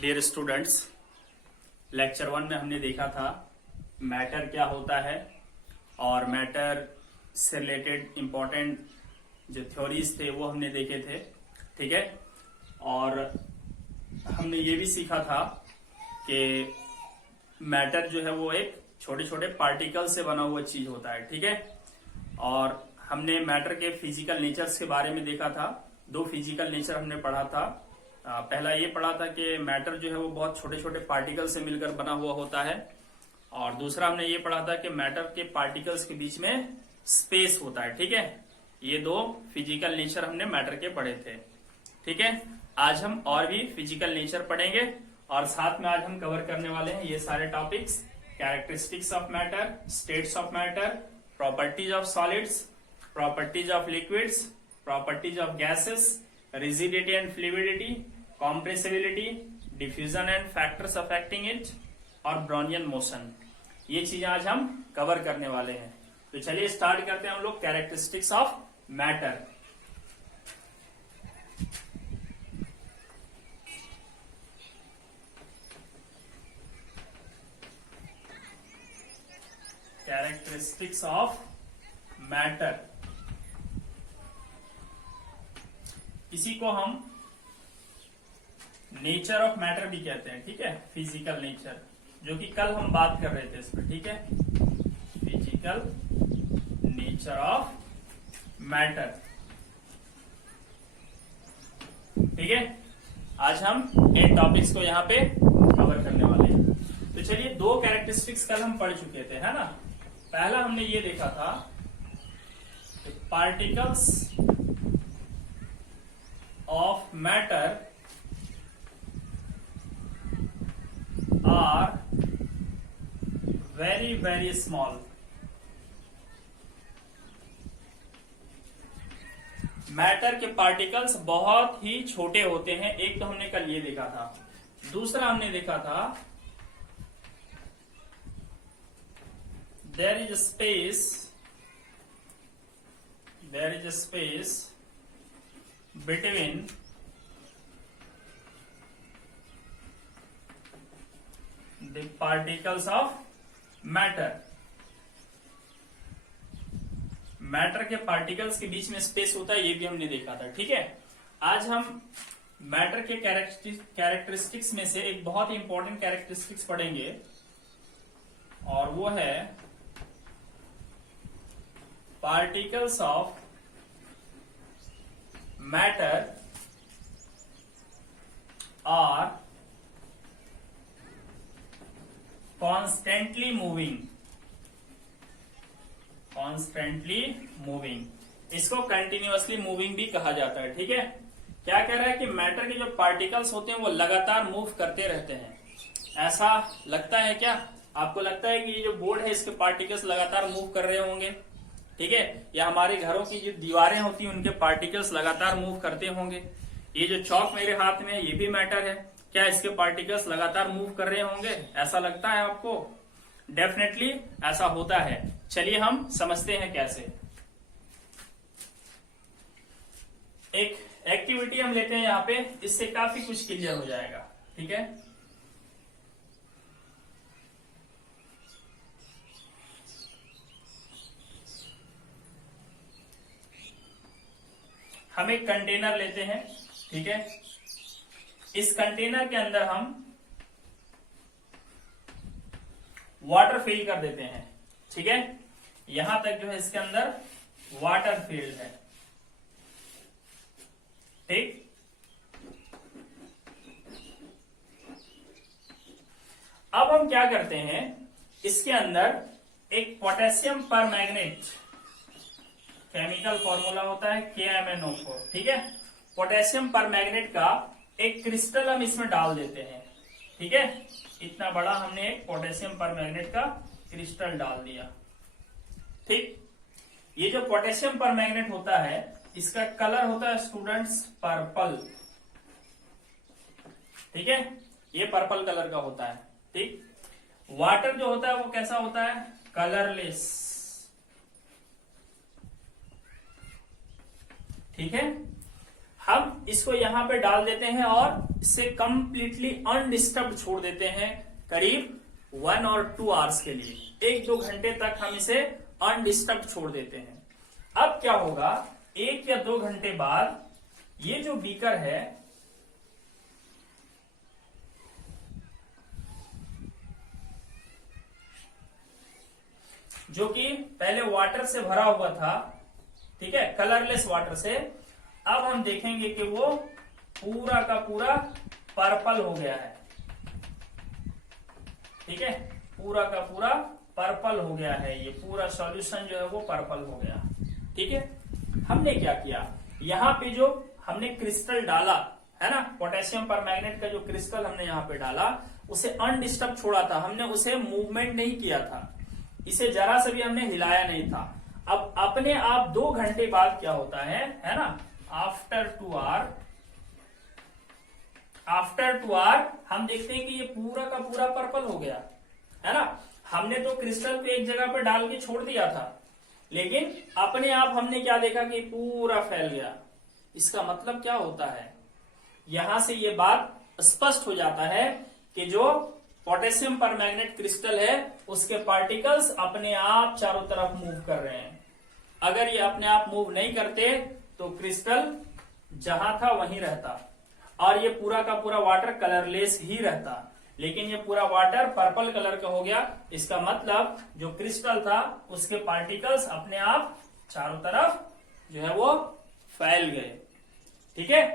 Dear students, lecture 1 में हमने देखा था मैटर क्या होता है और मैटर से रिलेटेड इंपॉर्टेंट जो थ्योरीज थे वो हमने देखे थे। ठीक है, और हमने ये भी सीखा था कि मैटर जो है वो एक छोटे छोटे पार्टिकल से बना हुआ चीज होता है। ठीक है, और हमने मैटर के फिजिकल नेचर्स के बारे में देखा था। दो फिजिकल नेचर हमने पढ़ा था। पहला ये पढ़ा था कि मैटर जो है वो बहुत छोटे छोटे पार्टिकल से मिलकर बना हुआ होता है, और दूसरा हमने ये पढ़ा था कि मैटर के पार्टिकल्स के बीच में स्पेस होता है। ठीक है, ये दो फिजिकल नेचर हमने मैटर के पढ़े थे। ठीक है, आज हम और भी फिजिकल नेचर पढ़ेंगे और साथ में आज हम कवर करने वाले हैं ये सारे topics: characteristics of matter, states of matter, properties of solids, properties of liquids, properties of gases, rigidity and fluidity, compressibility, diffusion and factors affecting it और Brownian motion। ये चीजें आज हम कवर करने वाले हैं। तो चलिए स्टार्ट करते हैं हम लोग characteristics of matter. Characteristics of matter, इसी को हम नेचर ऑफ मैटर भी कहते हैं। ठीक है, फिजिकल नेचर, जो कि कल हम बात कर रहे थे इस पर। ठीक है, फिजिकल नेचर ऑफ मैटर। ठीक है, आज हम इन टॉपिक्स को यहाँ पे कवर करने वाले हैं। तो चलिए, दो कैरेक्टरिस्टिक्स कल हम पढ़ चुके थे, है ना। पहला हमने ये देखा था particles of matter are very very small। Matter के पार्टिकल्स बहुत ही छोटे होते हैं। एक तो हमने कल ये देखा था। दूसरा हमने देखा था there is a space between the particles of matter। Matter के पार्टिकल्स के बीच में स्पेस होता है, ये भी हमने देखा था। ठीक है, आज हम मैटर के कैरेक्टरिस्टिक्स में से एक बहुत ही इंपॉर्टेंट कैरेक्टरिस्टिक्स पढ़ेंगे, और वो है particles of matter are constantly moving। इसको कंटिन्यूअसली मूविंग भी कहा जाता है। ठीक है, क्या कह रहा है कि मैटर के जो पार्टिकल्स होते हैं वो लगातार मूव करते रहते हैं। ऐसा लगता है क्या? आपको लगता है कि ये जो बोर्ड है इसके पार्टिकल्स लगातार मूव कर रहे होंगे? ठीक है, या हमारे घरों की जो दीवारें होती हैं उनके पार्टिकल्स लगातार मूव करते होंगे। ये जो चौक मेरे हाथ में है ये भी मैटर है, क्या इसके पार्टिकल्स लगातार मूव कर रहे होंगे? ऐसा लगता है आपको? डेफिनेटली ऐसा होता है। चलिए हम समझते हैं कैसे। एक एक्टिविटी हम लेते हैं यहाँ पे, इससे काफी कुछ क्लियर हो जाएगा। ठीक है, हम एक कंटेनर लेते हैं। ठीक है, इस कंटेनर के अंदर हम वाटर फिल कर देते हैं। ठीक है, यहां तक जो है इसके अंदर वाटर फिल्ड है। ठीक, अब हम क्या करते हैं, इसके अंदर एक पोटेशियम परमैंगनेट, केमिकल फॉर्मूला होता है KMnO4। ठीक है, पोटेशियम परमैंगनेट का एक क्रिस्टल हम इसमें डाल देते हैं। ठीक है, इतना बड़ा हमने एक पोटेशियम परमैंगनेट का क्रिस्टल डाल दिया। ठीक, ये जो पोटेशियम परमैंगनेट होता है इसका कलर होता है स्टूडेंट्स पर्पल। ठीक है, ये पर्पल कलर का होता है। ठीक, वाटर जो होता है वो कैसा होता है? कलरलेस। ठीक है, हम इसको यहाँ पे डाल देते हैं और इसे कंप्लीटली अनडिस्टर्ब छोड़ देते हैं करीब 1 और 2 आवर्स के लिए। 1-2 घंटे तक हम इसे अनडिस्टर्ब छोड़ देते हैं। अब क्या होगा, 1 या 2 घंटे बाद ये जो बीकर है जो कि पहले वाटर से भरा हुआ था, ठीक है, कलरलेस वाटर से, अब हम देखेंगे कि वो पूरा का पूरा पर्पल हो गया है। ठीक है, पूरा का पूरा पर्पल हो गया है। ये पूरा सॉल्यूशन जो है वो पर्पल हो गया। ठीक है, हमने क्या किया, यहाँ पे जो हमने क्रिस्टल डाला है ना, पोटेशियम परमैंगनेट का जो क्रिस्टल हमने यहाँ पे डाला, उसे अनडिस्टर्ब छोड़ा था हमने, उसे मूवमेंट नहीं किया था, इसे जरा से भी हमने हिलाया नहीं था। अब अपने आप 2 घंटे बाद क्या होता है ना, आफ्टर 2 आवर हम देखते हैं कि ये पूरा का पूरा पर्पल हो गया है ना। हमने तो क्रिस्टल को एक जगह पर डाल के छोड़ दिया था, लेकिन अपने आप हमने क्या देखा कि पूरा फैल गया। इसका मतलब क्या होता है, यहां से ये बात स्पष्ट हो जाता है कि जो पोटेशियम परमैंगनेट क्रिस्टल है उसके पार्टिकल्स अपने आप चारों तरफ मूव कर रहे हैं। अगर ये अपने आप मूव नहीं करते तो क्रिस्टल जहां था वहीं रहता और ये पूरा का पूरा वाटर कलरलेस ही रहता, लेकिन ये पूरा वाटर पर्पल कलर का हो गया। इसका मतलब जो क्रिस्टल था उसके पार्टिकल्स अपने आप चारों तरफ जो है वो फैल गए। ठीक है,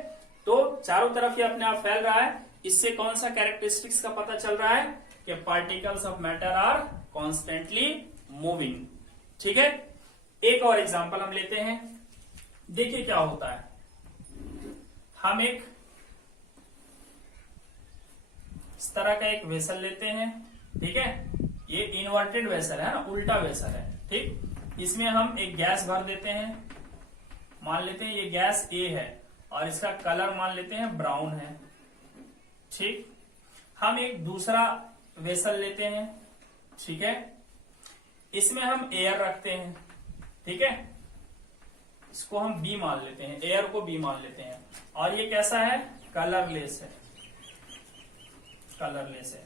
तो चारों तरफ ये अपने आप फैल रहा है। इससे कौन सा कैरेक्टरिस्टिक्स का पता चल रहा है कि particles of matter are constantly moving. ठीक है, एक और एग्जांपल हम लेते हैं। देखिए क्या होता है, हम एक इस तरह का एक वेसल लेते हैं। ठीक है, ये इन्वर्टेड वेसल है ना, उल्टा वेसल है। ठीक, इसमें हम एक गैस भर देते हैं। मान लेते हैं ये गैस ए है और इसका कलर मान लेते हैं ब्राउन है। ठीक, हम एक दूसरा वेसल लेते हैं। ठीक है, इसमें हम एयर रखते हैं। ठीक है, इसको हम बी मान लेते हैं, एयर को बी मान लेते हैं, और ये कैसा है, कलरलेस है, कलरलेस है।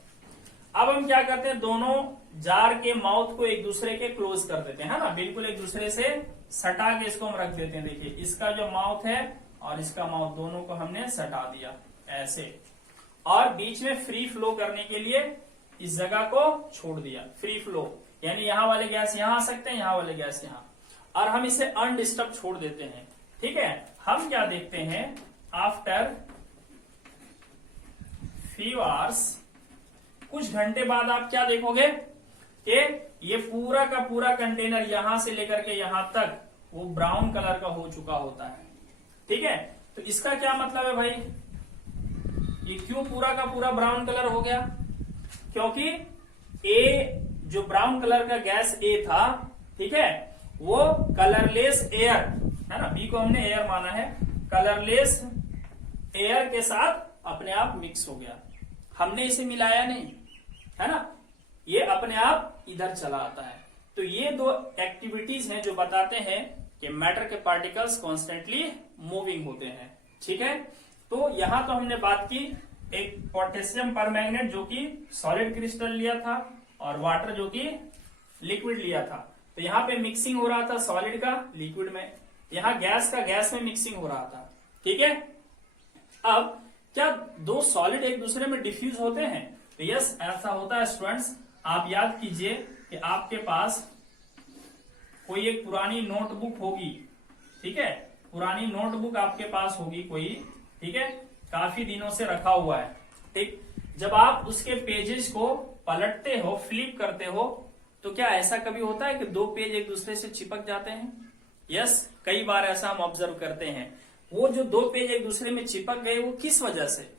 अब हम क्या करते हैं, दोनों जार के माउथ को एक दूसरे के क्लोज कर देते हैं, है ना, बिल्कुल एक दूसरे से सटा के इसको हम रख देते हैं। देखिए इसका जो माउथ है और इसका माउथ, दोनों को हमने सटा दिया ऐसे, और बीच में फ्री फ्लो करने के लिए इस जगह को छोड़ दिया। फ्री फ्लो यानी यहाँ वाले गैस यहाँ आ सकते हैं, यहाँ वाले गैस यहाँ, और हम इसे अनडिस्टर्ब छोड़ देते हैं। ठीक है, हम क्या देखते हैं, आफ्टर फ्यू आवर्स, कुछ घंटे बाद आप क्या देखोगे कि ये पूरा का पूरा कंटेनर यहां से लेकर के यहां तक वो ब्राउन कलर का हो चुका होता है। ठीक है, तो इसका क्या मतलब है भाई, ये क्यों पूरा का पूरा ब्राउन कलर हो गया, क्योंकि ए जो ब्राउन कलर का गैस ए था, ठीक है, वो कलरलेस एयर है ना, बी को हमने एयर माना है, कलरलेस एयर के साथ अपने आप मिक्स हो गया। हमने इसे मिलाया नहीं, है ना, ये अपने आप इधर चला आता है। तो ये 2 एक्टिविटीज हैं जो बताते हैं कि मैटर के पार्टिकल्स कॉन्स्टेंटली मूविंग होते हैं। ठीक है, तो यहां तो हमने बात की एक पोटेशियम परमैंगनेट जो कि सॉलिड क्रिस्टल लिया था और वाटर जो कि लिक्विड लिया था। तो यहाँ पे मिक्सिंग हो रहा था सॉलिड का लिक्विड में, यहाँ गैस का गैस में मिक्सिंग हो रहा था। ठीक है, अब क्या 2 सॉलिड एक दूसरे में डिफ्यूज होते हैं? तो यस, ऐसा होता है स्टूडेंट्स। आप याद कीजिए कि आपके पास कोई एक पुरानी नोटबुक होगी, ठीक है, पुरानी नोटबुक आपके पास होगी कोई, ठीक है, काफी दिनों से रखा हुआ है। ठीक, जब आप उसके पेजेस को पलटते हो, फ्लिप करते हो, तो क्या ऐसा कभी होता है कि 2 पेज एक दूसरे से चिपक जाते हैं? यस, कई बार ऐसा हम ऑब्जर्व करते हैं। वो जो 2 पेज एक दूसरे में चिपक गए, वो किस वजह से,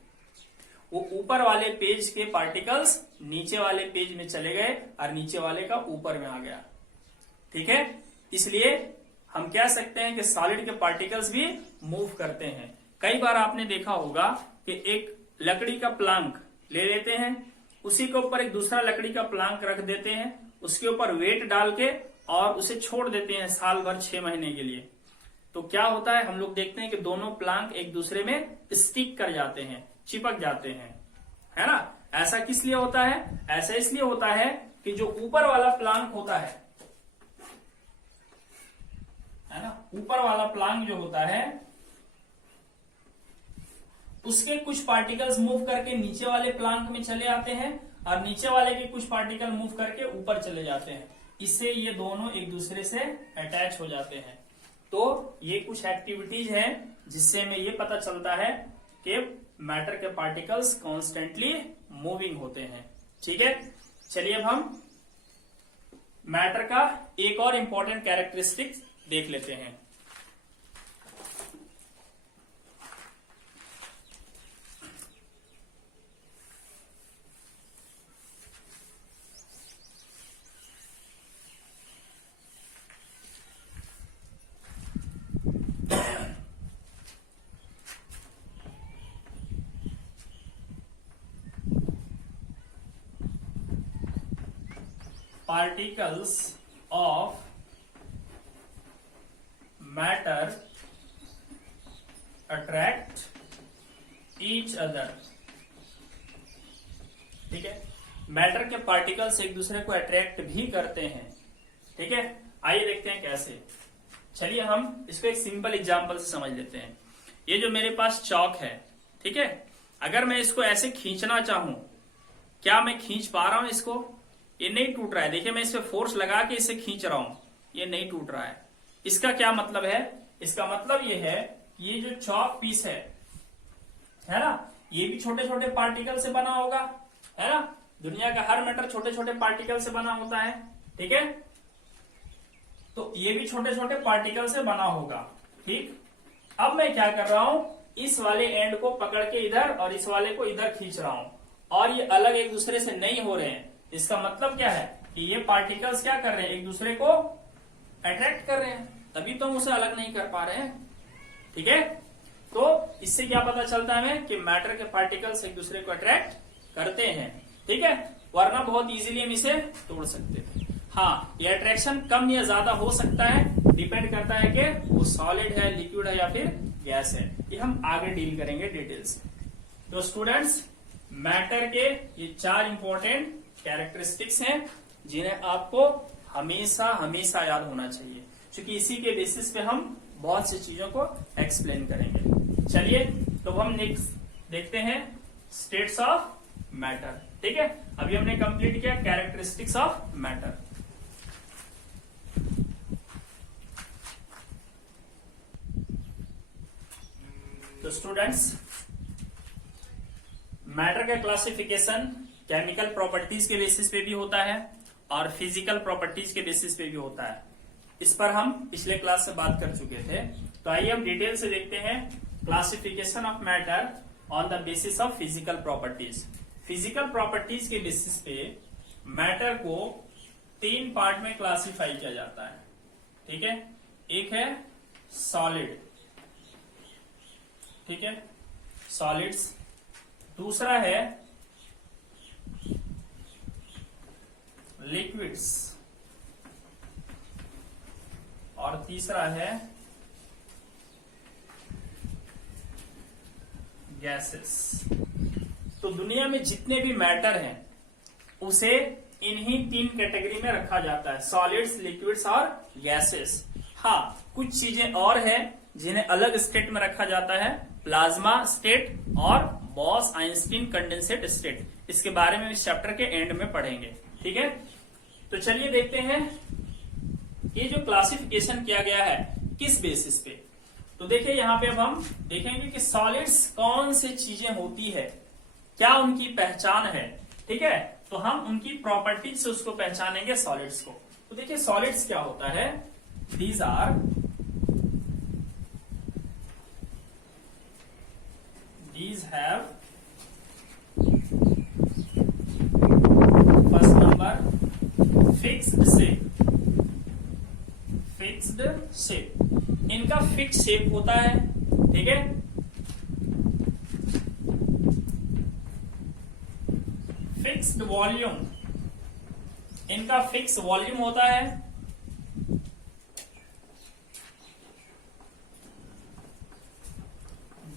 वो ऊपर वाले पेज के पार्टिकल्स नीचे वाले पेज में चले गए और नीचे वाले का ऊपर में आ गया। ठीक है, इसलिए हम कह सकते हैं कि सॉलिड के पार्टिकल्स भी मूव करते हैं। कई बार आपने देखा होगा कि एक लकड़ी का प्लांक ले लेते हैं, उसी के ऊपर एक दूसरा लकड़ी का प्लांक रख देते हैं, उसके ऊपर वेट डाल के और उसे छोड़ देते हैं साल भर 6 महीने के लिए। तो क्या होता है, हम लोग देखते हैं कि दोनों प्लांक एक दूसरे में स्टिक कर जाते हैं, चिपक जाते हैं, है ना। ऐसा किस लिए होता है? ऐसा इसलिए होता है कि जो ऊपर वाला प्लांक होता है ना, ऊपर वाला प्लांक जो होता है उसके कुछ पार्टिकल्स मूव करके नीचे वाले प्लांक में चले आते हैं और नीचे वाले के कुछ पार्टिकल मूव करके ऊपर चले जाते हैं। इससे ये दोनों एक दूसरे से अटैच हो जाते हैं। तो ये कुछ एक्टिविटीज हैं जिससे हमें ये पता चलता है कि मैटर के पार्टिकल्स कॉन्स्टेंटली मूविंग होते हैं। ठीक है, चलिए अब हम मैटर का एक और इंपॉर्टेंट कैरेक्टरिस्टिक्स देख लेते हैं। Particles of matter attract each other। ठीक है, मैटर के पार्टिकल्स एक दूसरे को अट्रैक्ट भी करते हैं। ठीक है, आइए देखते हैं कैसे। चलिए हम इसको एक सिंपल एग्जांपल से समझ लेते हैं। ये जो मेरे पास चौक है, ठीक है, अगर मैं इसको ऐसे खींचना चाहूं, क्या मैं खींच पा रहा हूं इसको? ये नहीं टूट रहा है। देखिए मैं इस पे फोर्स लगा के इसे खींच रहा हूं, ये नहीं टूट रहा है। इसका क्या मतलब है? इसका मतलब ये है, ये जो चौक पीस है ना, ये भी छोटे छोटे पार्टिकल से बना होगा, है ना। दुनिया का हर मैटर छोटे छोटे पार्टिकल से बना होता है। ठीक है, तो ये भी छोटे छोटे पार्टिकल से बना होगा। ठीक, अब मैं क्या कर रहा हूं, इस वाले एंड को पकड़ के इधर और इस वाले को इधर खींच रहा हूं और ये अलग एक दूसरे से नहीं हो रहे हैं। इसका मतलब क्या है कि ये पार्टिकल्स क्या कर रहे हैं, एक दूसरे को अट्रैक्ट कर रहे हैं, तभी तो हम उसे अलग नहीं कर पा रहे हैं। ठीक है, तो इससे क्या पता चलता है हमें कि मैटर के पार्टिकल्स एक दूसरे को अट्रैक्ट करते हैं। ठीक है, वरना बहुत इजीली हम इसे तोड़ सकते थे। हाँ, ये अट्रैक्शन कम या ज्यादा हो सकता है, डिपेंड करता है कि वो सॉलिड है, लिक्विड है या फिर गैस है। ये हम आगे डील करेंगे डिटेल्स। तो स्टूडेंट्स, मैटर के ये 4 इंपॉर्टेंट कैरेक्टरिस्टिक्स हैं जिन्हें आपको हमेशा हमेशा याद होना चाहिए, क्योंकि इसी के बेसिस पे हम बहुत सी चीजों को एक्सप्लेन करेंगे। चलिए तो हम नेक्स्ट देखते हैं स्टेट्स ऑफ मैटर। ठीक है, अभी हमने कंप्लीट किया कैरेक्टरिस्टिक्स ऑफ मैटर। तो स्टूडेंट्स, मैटर का क्लासिफिकेशन केमिकल प्रॉपर्टीज के बेसिस पे भी होता है और फिजिकल प्रॉपर्टीज के बेसिस पे भी होता है। इस पर हम पिछले क्लास से बात कर चुके थे। तो आइए हम डिटेल से देखते हैं classification of matter on the basis of physical properties. Physical properties के बेसिस पे मैटर को 3 पार्ट में क्लासिफाई किया जाता है। ठीक है, एक है सॉलिड, ठीक है, सॉलिड्स। दूसरा है लिक्विड्स और तीसरा है गैसेस। तो दुनिया में जितने भी मैटर हैं उसे इन्हीं 3 कैटेगरी में रखा जाता है, सॉलिड्स, लिक्विड्स और गैसेस। हाँ, कुछ चीजें और हैं जिन्हें अलग स्टेट में रखा जाता है, प्लाज्मा स्टेट और बॉस आइंस्टीन कंडेंसेट स्टेट। इसके बारे में इस चैप्टर के एंड में पढ़ेंगे। ठीक है, तो चलिए देखते हैं ये जो क्लासिफिकेशन किया गया है किस बेसिस पे। तो देखिए यहाँ पे अब हम देखेंगे कि सॉलिड्स कौन सी चीजें होती है, क्या उनकी पहचान है। ठीक है, तो हम उनकी प्रॉपर्टीज से उसको पहचानेंगे सॉलिड्स को। तो देखिए सॉलिड्स क्या होता है, these have first number fixed shape. इनका फिक्स शेप होता है। ठीक है, फिक्स्ड वॉल्यूम, इनका फिक्स वॉल्यूम होता है।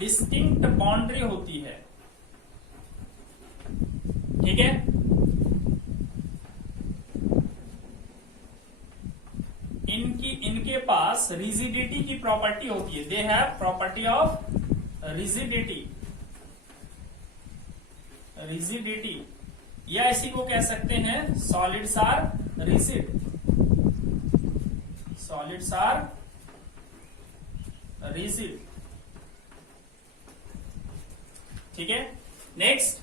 डिस्टिंक्ट बाउंड्री होती है, ठीक है। इनके पास रिजिडिटी की प्रॉपर्टी होती है, they have property of rigidity, या इसी को कह सकते हैं solids are rigid, solids are rigid, ठीक है। Next,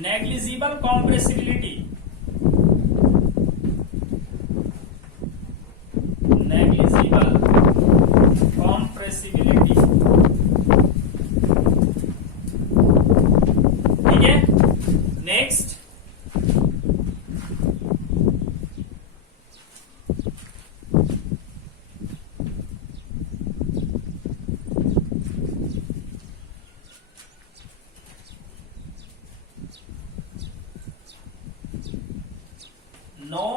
negligible compressibility, negligible compressibility, ठीक है। नेक्स्ट, नो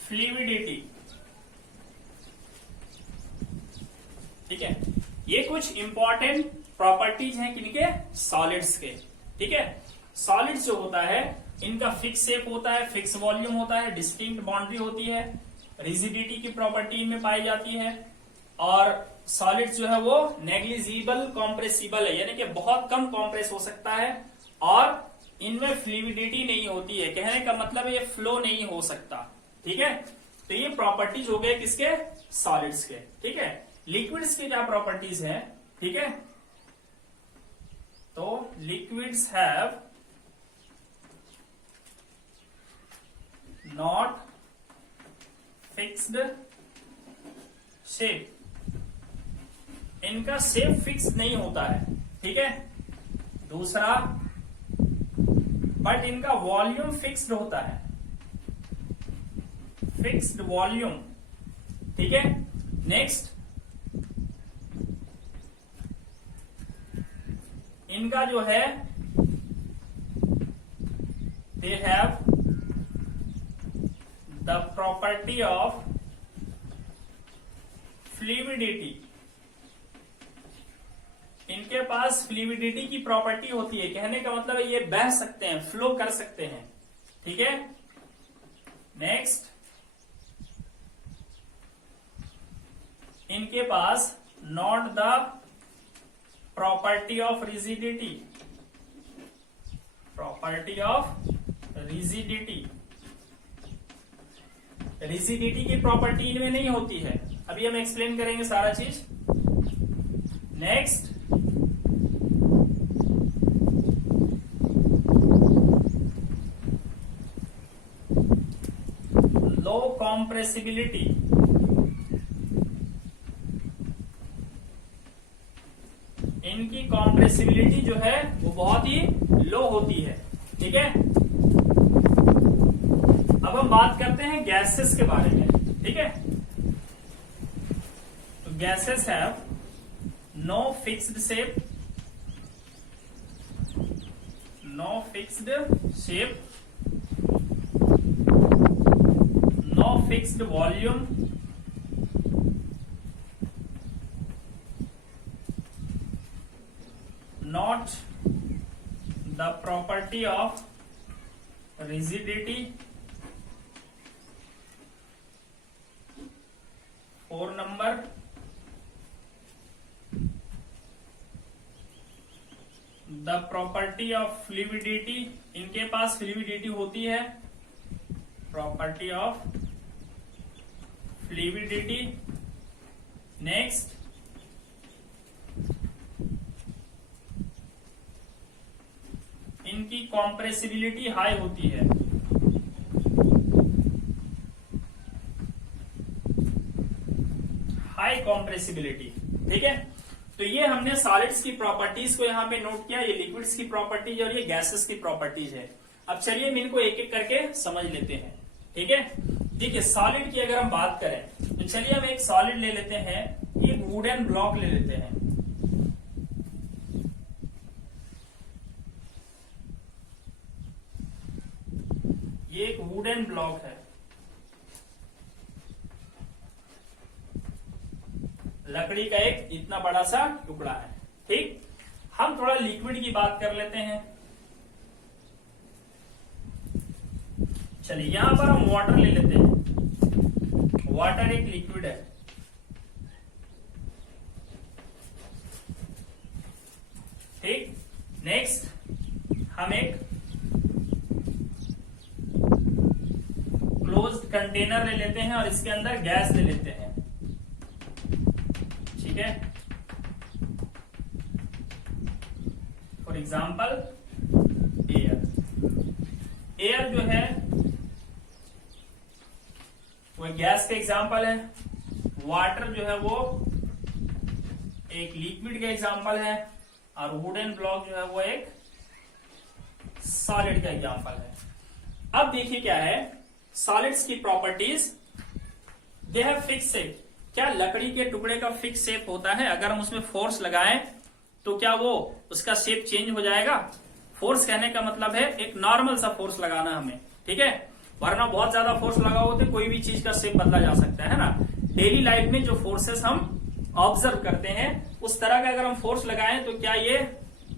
फ्लूइडिटी, ठीक है। ये कुछ इंपॉर्टेंट प्रॉपर्टीज हैं किनके, सॉलिड्स के, ठीक है। सॉलिड्स जो होता है इनका फिक्स शेप होता है, फिक्स वॉल्यूम होता है, डिस्टिंक्ट बाउंड्री होती है, रिजिडिटी की प्रॉपर्टी इनमें पाई जाती है, और सॉलिड्स जो है वो नेग्लिजिबल कॉम्प्रेसिबल है, यानी कि बहुत कम कॉम्प्रेस हो सकता है, और इनमें फ्लूइडिटी नहीं होती है, कहने का मतलब ये फ्लो नहीं हो सकता, ठीक है। तो ये प्रॉपर्टीज हो गए किसके, सॉलिड्स के, ठीक है। लिक्विड्स की क्या प्रॉपर्टीज है, ठीक है। तो liquids have not fixed shape, इनका शेप फिक्स नहीं होता है, ठीक है। दूसरा, बट इनका वॉल्यूम फिक्स्ड होता है, फिक्स्ड वॉल्यूम, ठीक है। नेक्स्ट, इनका जो है they have the property of fluidity, इनके पास फ्लूइडिटी की प्रॉपर्टी होती है, कहने का मतलब है ये बह सकते हैं, फ्लो कर सकते हैं, ठीक है। नेक्स्ट, इनके पास not the property of rigidity, property of rigidity, rigidity की प्रॉपर्टी इनमें नहीं होती है, अभी हम एक्सप्लेन करेंगे सारा चीज। नेक्स्ट, लो कॉम्प्रेसिबिलिटी, इनकी कॉम्प्रेसिबिलिटी जो है वो बहुत ही लो होती है, ठीक है। अब हम बात करते हैं गैसेस के बारे में, ठीक है। तो gases have no fixed shape, no fixed shape, no fixed volume, not the property of rigidity, 4 number, the property of fluidity, इनके पास फ्लूइडिटी होती है, प्रॉपर्टी ऑफ फ्लूइडिटी। नेक्स्ट, इनकी कॉम्प्रेसिबिलिटी हाई होती है, हाई कॉम्प्रेसिबिलिटी, ठीक है। तो ये हमने सॉलिड्स की प्रॉपर्टीज को यहाँ पे नोट किया, ये लिक्विड्स की प्रॉपर्टीज और ये गैसेस की प्रॉपर्टीज है। अब चलिए हम इनको एक एक करके समझ लेते हैं, ठीक है। देखिए, सॉलिड की अगर हम बात करें तो चलिए हम एक सॉलिड ले लेते हैं, एक वुडन ब्लॉक ले लेते हैं, ये एक वुडन ब्लॉक है, लकड़ी का एक इतना बड़ा सा टुकड़ा है। ठीक, हम थोड़ा लिक्विड की बात कर लेते हैं। चलिए यहां पर हम वाटर ले लेते हैं। वाटर एक लिक्विड है। ठीक, नेक्स्ट हम एक क्लोज्ड कंटेनर ले लेते हैं और इसके अंदर गैस ले लेते हैं। ठीक है, फॉर एग्जाम्पल एयर। एयर जो है वो गैस का एग्जाम्पल है। वाटर जो है वो एक लिक्विड का एग्जाम्पल है और वुडन ब्लॉक जो है वो एक सॉलिड का एग्जाम्पल है। अब देखिए क्या है सॉलिड्स की properties. They have fix shape. क्या लकड़ी के टुकड़े का फिक्स शेप होता है? अगर हम उसमें फोर्स लगाएं तो क्या वो उसका शेप चेंज हो जाएगा? फोर्स कहने का मतलब है एक नॉर्मल सा फोर्स लगाना हमें, ठीक है, वरना बहुत ज्यादा फोर्स लगा हो तो कोई भी चीज का शेप बदला जा सकता है ना। डेली लाइफ में जो फोर्सेस हम ऑब्जर्व करते हैं उस तरह का अगर हम फोर्स लगाएं तो क्या ये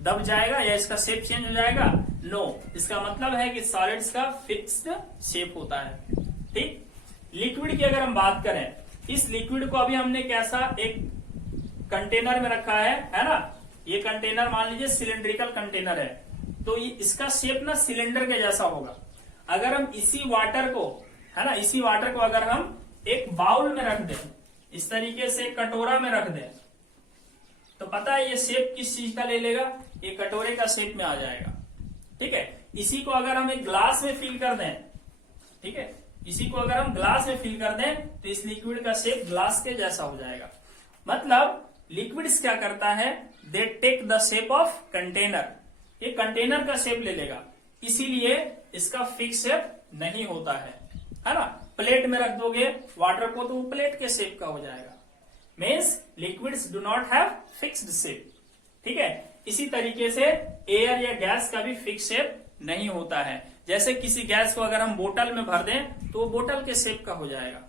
दब जाएगा या इसका शेप चेंज हो जाएगा? नो। इसका मतलब है कि सॉलिड्स का फिक्स्ड शेप होता है। ठीक, लिक्विड की अगर हम बात करें, इस लिक्विड को अभी हमने कैसा एक कंटेनर में रखा है ना। ये कंटेनर मान लीजिए सिलेंड्रिकल कंटेनर है, तो इसका शेप ना सिलेंडर के जैसा होगा। अगर हम इसी वाटर को, है ना, इसी वाटर को अगर हम एक बाउल में रख दें, इस तरीके से कटोरा में रख दें, तो पता है ये शेप किस चीज का ले लेगा? ये कटोरे का शेप में आ जाएगा। ठीक है, इसी को अगर हम एक ग्लास में फिल कर दें, ठीक है, इसी को अगर हम ग्लास में फिल कर दें तो इस लिक्विड का शेप ग्लास के जैसा हो जाएगा। मतलब लिक्विड्स क्या करता है, they take the shape of container. ये कंटेनर का शेप ले लेगा, इसीलिए इसका फिक्स शेप नहीं होता है ना। प्लेट में रख दोगे वाटर को तो वो प्लेट के शेप का हो जाएगा। Means liquids do not have fixed shape. ठीक है, इसी तरीके से एयर या गैस का भी फिक्स शेप नहीं होता है। जैसे किसी गैस को अगर हम बोतल में भर दें तो वो बोतल के शेप का हो जाएगा।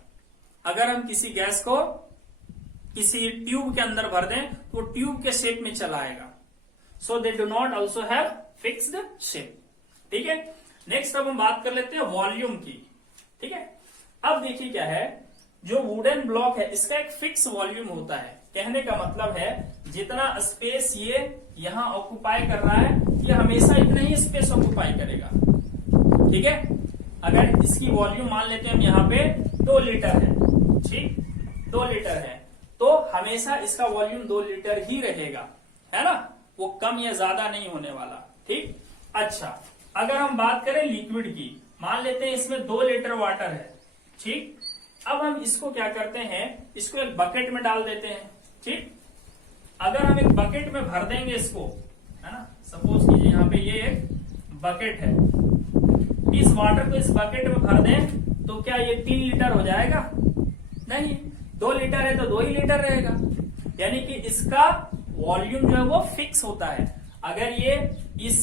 अगर हम किसी गैस को किसी ट्यूब के अंदर भर दें तो वो ट्यूब के शेप में चला आएगा। So they do not also have fixed shape. ठीक है, नेक्स्ट अब हम बात कर लेते हैं वॉल्यूम की। ठीक है, अब देखिए क्या है, जो वुडन ब्लॉक है इसका एक फिक्स वॉल्यूम होता है। कहने का मतलब है जितना स्पेस ये यहां ऑक्युपाई कर रहा है ये हमेशा इतना ही स्पेस ऑक्युपाई करेगा। ठीक है, अगर इसकी वॉल्यूम मान लेते हैं हम यहाँ पे 2 लीटर है, ठीक, 2 लीटर है, तो हमेशा इसका वॉल्यूम 2 लीटर ही रहेगा, है ना, वो कम या ज्यादा नहीं होने वाला। ठीक, अच्छा, अगर हम बात करें लिक्विड की, मान लेते हैं इसमें 2 लीटर वाटर है। ठीक, अब हम इसको क्या करते हैं, इसको एक बकेट में डाल देते हैं। ठीक, अगर हम एक बकेट में भर देंगे इसको, है ना, सपोज कीजिए यहाँ पे ये एक बकेट है, इस वाटर को इस बकेट में भर दें तो क्या ये 3 लीटर हो जाएगा? नहीं, 2 लीटर है तो 2 ही लीटर रहेगा। यानी कि इसका वॉल्यूम जो है वो फिक्स होता है। अगर ये इस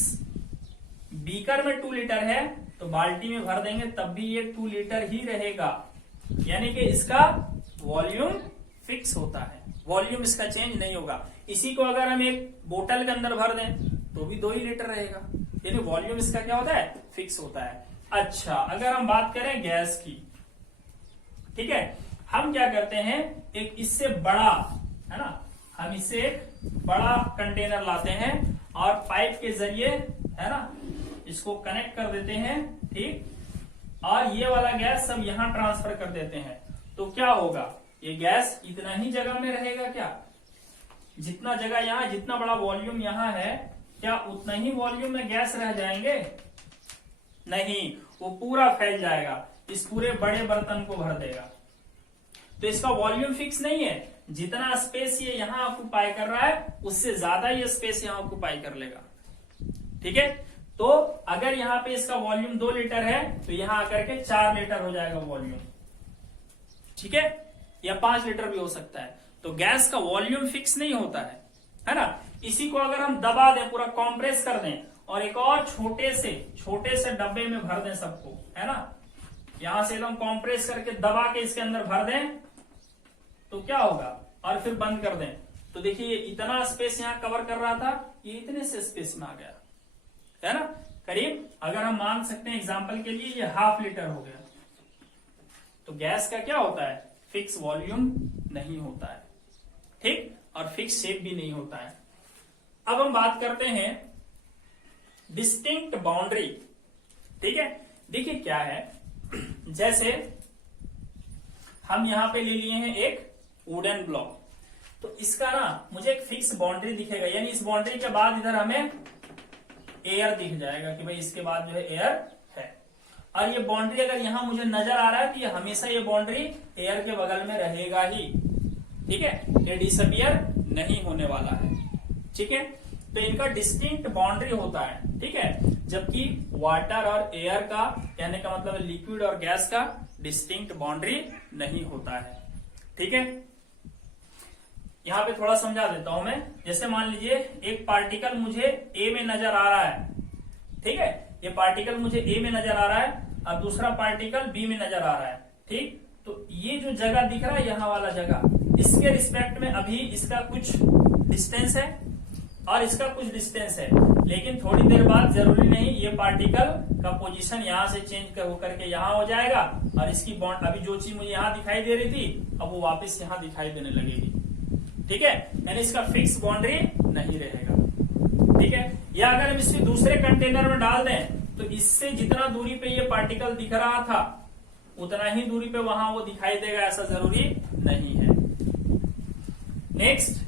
बीकर में 2 लीटर है तो बाल्टी में भर देंगे तब भी ये 2 लीटर ही रहेगा। यानी कि इसका वॉल्यूम फिक्स होता है, वॉल्यूम इसका चेंज नहीं होगा। इसी को अगर हम एक बोतल के अंदर भर दें तो भी 2 ही लीटर रहेगा। यानी वॉल्यूम इसका क्या होता है? फिक्स होता है। अच्छा, अगर हम बात करें गैस की, ठीक है, हम क्या करते हैं, एक इससे बड़ा, है ना, हम इससे एक बड़ा कंटेनर लाते हैं और पाइप के जरिए, है ना, इसको कनेक्ट कर देते हैं। ठीक, और ये वाला गैस सब यहां ट्रांसफर कर देते हैं। तो क्या होगा, ये गैस इतना ही जगह में रहेगा क्या? जितना जगह यहां, जितना बड़ा वॉल्यूम यहां है, क्या उतना ही वॉल्यूम में गैस रह जाएंगे? नहीं, वो पूरा फैल जाएगा, इस पूरे बड़े बर्तन को भर देगा। तो इसका वॉल्यूम फिक्स नहीं है, जितना स्पेस ये यहां ऑक्युपाई कर रहा है उससे ज्यादा ये स्पेस यहां ऑक्युपाई कर लेगा। ठीक है, तो अगर यहाँ पे इसका वॉल्यूम 2 लीटर है तो यहां आकर के 4 लीटर हो जाएगा वॉल्यूम। ठीक है, या 5 लीटर भी हो सकता है। तो गैस का वॉल्यूम फिक्स नहीं होता है ना। इसी को अगर हम दबा दें, पूरा कॉम्प्रेस कर दें और एक और छोटे से डब्बे में भर दें सबको, है ना, यहां से एकदम कॉम्प्रेस करके दबा के इसके अंदर भर दें तो क्या होगा, और फिर बंद कर दें, तो देखिए ये इतना स्पेस यहाँ कवर कर रहा था, ये इतने से स्पेस में आ गया, है ना। करीब अगर हम मान सकते हैं एग्जाम्पल के लिए ये ½ लीटर हो गया। तो गैस का क्या होता है, फिक्स वॉल्यूम नहीं होता है, ठीक, और फिक्स शेप भी नहीं होता है। अब हम बात करते हैं डिस्टिंक्ट बाउंड्री, ठीक है। देखिए क्या है, जैसे हम यहां पे ले लिए हैं एक वुडन ब्लॉक, तो इसका ना मुझे एक फिक्स बाउंड्री दिखेगा, यानी इस बाउंड्री के बाद इधर हमें एयर दिख जाएगा कि भाई इसके बाद जो है एयर है। और ये बाउंड्री अगर यहां मुझे नजर आ रहा है तो ये हमेशा ये बाउंड्री एयर के बगल में रहेगा ही, ठीक है, ये डिसअपियर नहीं होने वाला है, ठीक है। तो इनका डिस्टिंक्ट बाउंड्री होता है, ठीक है, जबकि वाटर और एयर का, कहने का मतलब लिक्विड और गैस का डिस्टिंक्ट बाउंड्री नहीं होता है, ठीक है। यहां पे थोड़ा समझा देता हूं मैं। जैसे मान लीजिए एक पार्टिकल मुझे ए में नजर आ रहा है, ठीक है, ये पार्टिकल मुझे ए में नजर आ रहा है और दूसरा पार्टिकल बी में नजर आ रहा है, ठीक। तो ये जो जगह दिख रहा है यहाँ वाला जगह, इसके रिस्पेक्ट में अभी इसका कुछ डिस्टेंस है और इसका कुछ डिस्टेंस है, लेकिन थोड़ी देर बाद जरूरी नहीं ये पार्टिकल का पोजीशन यहाँ से चेंज होकर के यहाँ हो जाएगा और इसकी बॉन्ड, अभी जो चीज मुझे यहाँ दिखाई दे रही थी अब वो वापस यहाँ दिखाई देने लगेगी, ठीक है, यानी इसका फिक्स बाउंड्री नहीं रहेगा, ठीक है। या अगर हम इसे दूसरे कंटेनर में डाल दें तो इससे जितना दूरी पे ये पार्टिकल दिख रहा था उतना ही दूरी पे वहां वो दिखाई देगा, ऐसा जरूरी नहीं है। Next,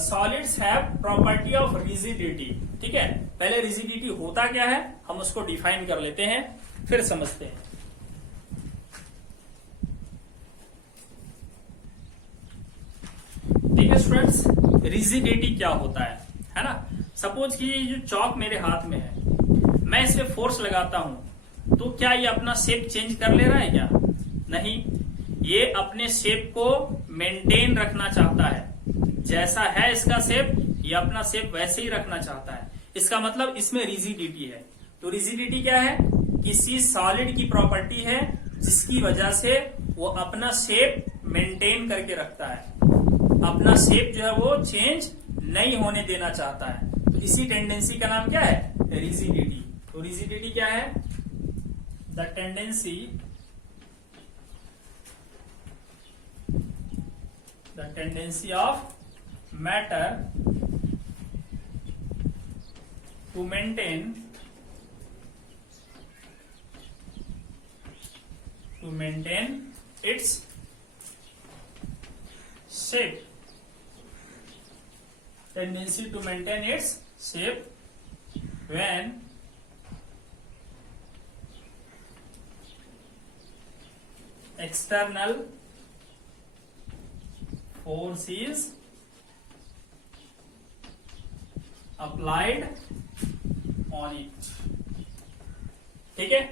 solids have property of rigidity, ठीक है। पहले रिजिडिटी होता क्या है हम उसको डिफाइन कर लेते हैं, फिर समझते हैं। ठीक है स्टूडेंट्स, रिजिडिटी क्या होता है ना। सपोज कि ये जो चॉक मेरे हाथ में है, मैं इस पे फोर्स लगाता हूं तो क्या ये अपना शेप चेंज कर ले रहा है क्या, नहीं, ये अपने शेप को मेंटेन रखना चाहता है, जैसा है इसका शेप ये अपना शेप वैसे ही रखना चाहता है। इसका मतलब इसमें रिजिडिटी है। तो रिजिडिटी क्या है, किसी सॉलिड की प्रॉपर्टी है जिसकी वजह से वो अपना शेप मेंटेन करके रखता है, अपना शेप जो है वो चेंज नहीं होने देना चाहता है। तो इसी टेंडेंसी का नाम क्या है, रिजिडिटी। तो रिजिडिटी क्या है, the tendency of matter to maintain its shape, tendency to maintain its shape when external force is applied on it, ठीक है।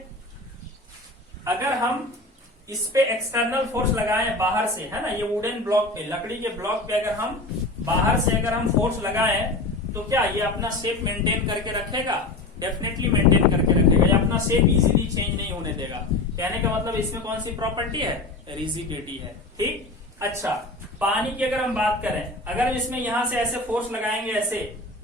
अगर हम इस पे एक्सटर्नल फोर्स लगाएं बाहर से, है ना, ये वुडन ब्लॉक पे, लकड़ी के ब्लॉक पे अगर हम बाहर से अगर हम फोर्स लगाएं तो क्या ये अपना शेप मेंटेन करके रखेगा, डेफिनेटली मेंटेन करके रखेगा, ये अपना शेप इजीली चेंज नहीं होने देगा। कहने का मतलब इसमें कौन सी प्रॉपर्टी है, रिजिडिटी है, ठीक। अच्छा, पानी की अगर हम बात करें, अगर हम इसमें यहां से ऐसे फोर्स लगाएंगे ऐसे,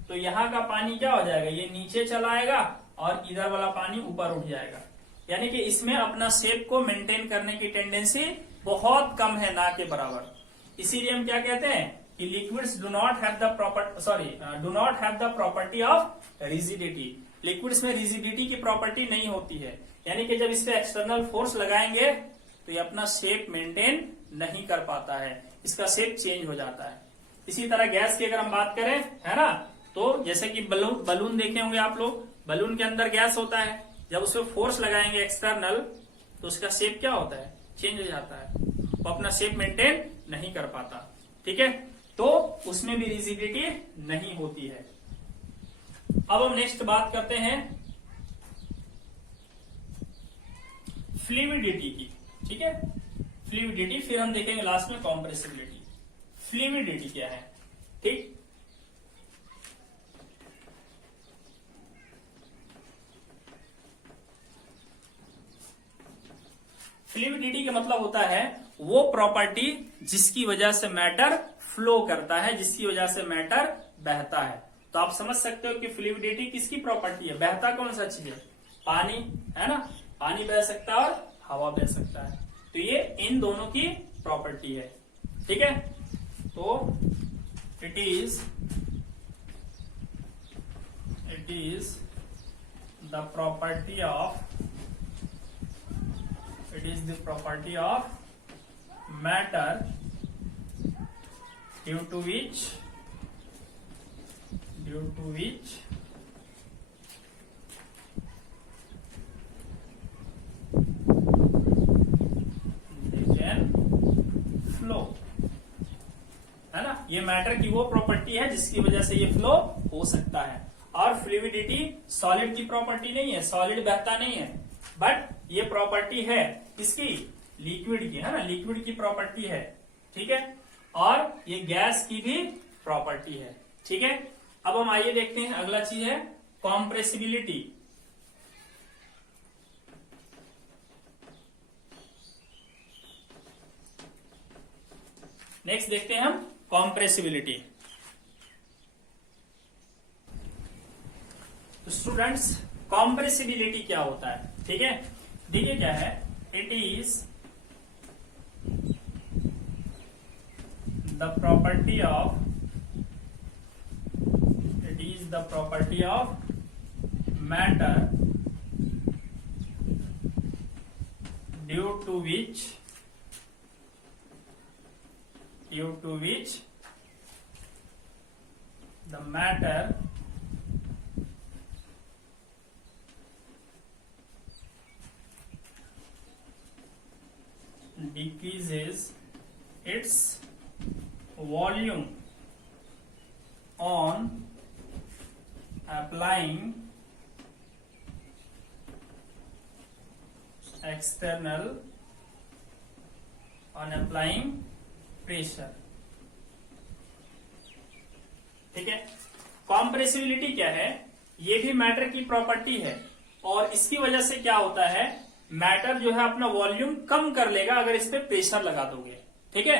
तो यहाँ का पानी क्या हो जाएगा, ये नीचे चला आएगा और इधर वाला पानी ऊपर उठ जाएगा, यानी कि इसमें अपना शेप को मेंटेन करने की टेंडेंसी बहुत कम है, ना के बराबर। इसीलिए हम क्या कहते हैं कि liquids do not have the property of rigidity. Liquids में रिजिडिटी की प्रॉपर्टी नहीं होती है, यानी कि जब इस पे एक्सटर्नल फोर्स लगाएंगे तो ये अपना शेप मेंटेन नहीं कर पाता है, इसका शेप चेंज हो जाता है। इसी तरह गैस की अगर हम बात करें, है ना, तो जैसे कि बलून देखे होंगे आप लोग, बलून के अंदर गैस होता है, जब उसमें फोर्स लगाएंगे एक्सटर्नल तो उसका शेप क्या होता है, चेंज हो जाता है, वो अपना शेप मेंटेन नहीं कर पाता, ठीक है। तो उसमें भी रिजिडिटी नहीं होती है। अब हम नेक्स्ट बात करते हैं फ्लूइडिटी की, ठीक है, फ्लूइडिटी, फिर हम देखेंगे लास्ट में कॉम्प्रेसिबिलिटी। फ्लूइडिटी क्या है, ठीक। फ्लूइडिटी का मतलब होता है वो प्रॉपर्टी जिसकी वजह से मैटर फ्लो करता है, जिसकी वजह से मैटर बहता है। तो आप समझ सकते हो कि फ्लूइडिटी किसकी प्रॉपर्टी है। बहता कौन सा चीज है? पानी, है ना। पानी बह सकता है और हवा बह सकता है, तो ये इन दोनों की प्रॉपर्टी है। ठीक है, तो it is the property of matter due to which they can flow, है ना। ये मैटर की वो प्रॉपर्टी है जिसकी वजह से ये फ्लो हो सकता है। और फ्लूइडिटी सॉलिड की प्रॉपर्टी नहीं है, सॉलिड बहता नहीं है, बट ये प्रॉपर्टी है किसकी? लिक्विड की, है ना। लिक्विड की प्रॉपर्टी है, ठीक है। और ये गैस की भी प्रॉपर्टी है, ठीक है। अब हम आइए देखते हैं, अगला चीज है कॉम्प्रेसिबिलिटी। नेक्स्ट देखते हैं हम कॉम्प्रेसिबिलिटी। तो स्टूडेंट्स, कॉम्प्रेसिबिलिटी क्या होता है? ठीक है, देखिए क्या है। It is the property of matter due to which the matter decreases its volume on applying pressure। ठीक है, कॉम्प्रेसिबिलिटी क्या है? ये भी मैटर की प्रॉपर्टी है, और इसकी वजह से क्या होता है, मैटर जो है अपना वॉल्यूम कम कर लेगा अगर इस पे प्रेशर लगा दोगे। ठीक है,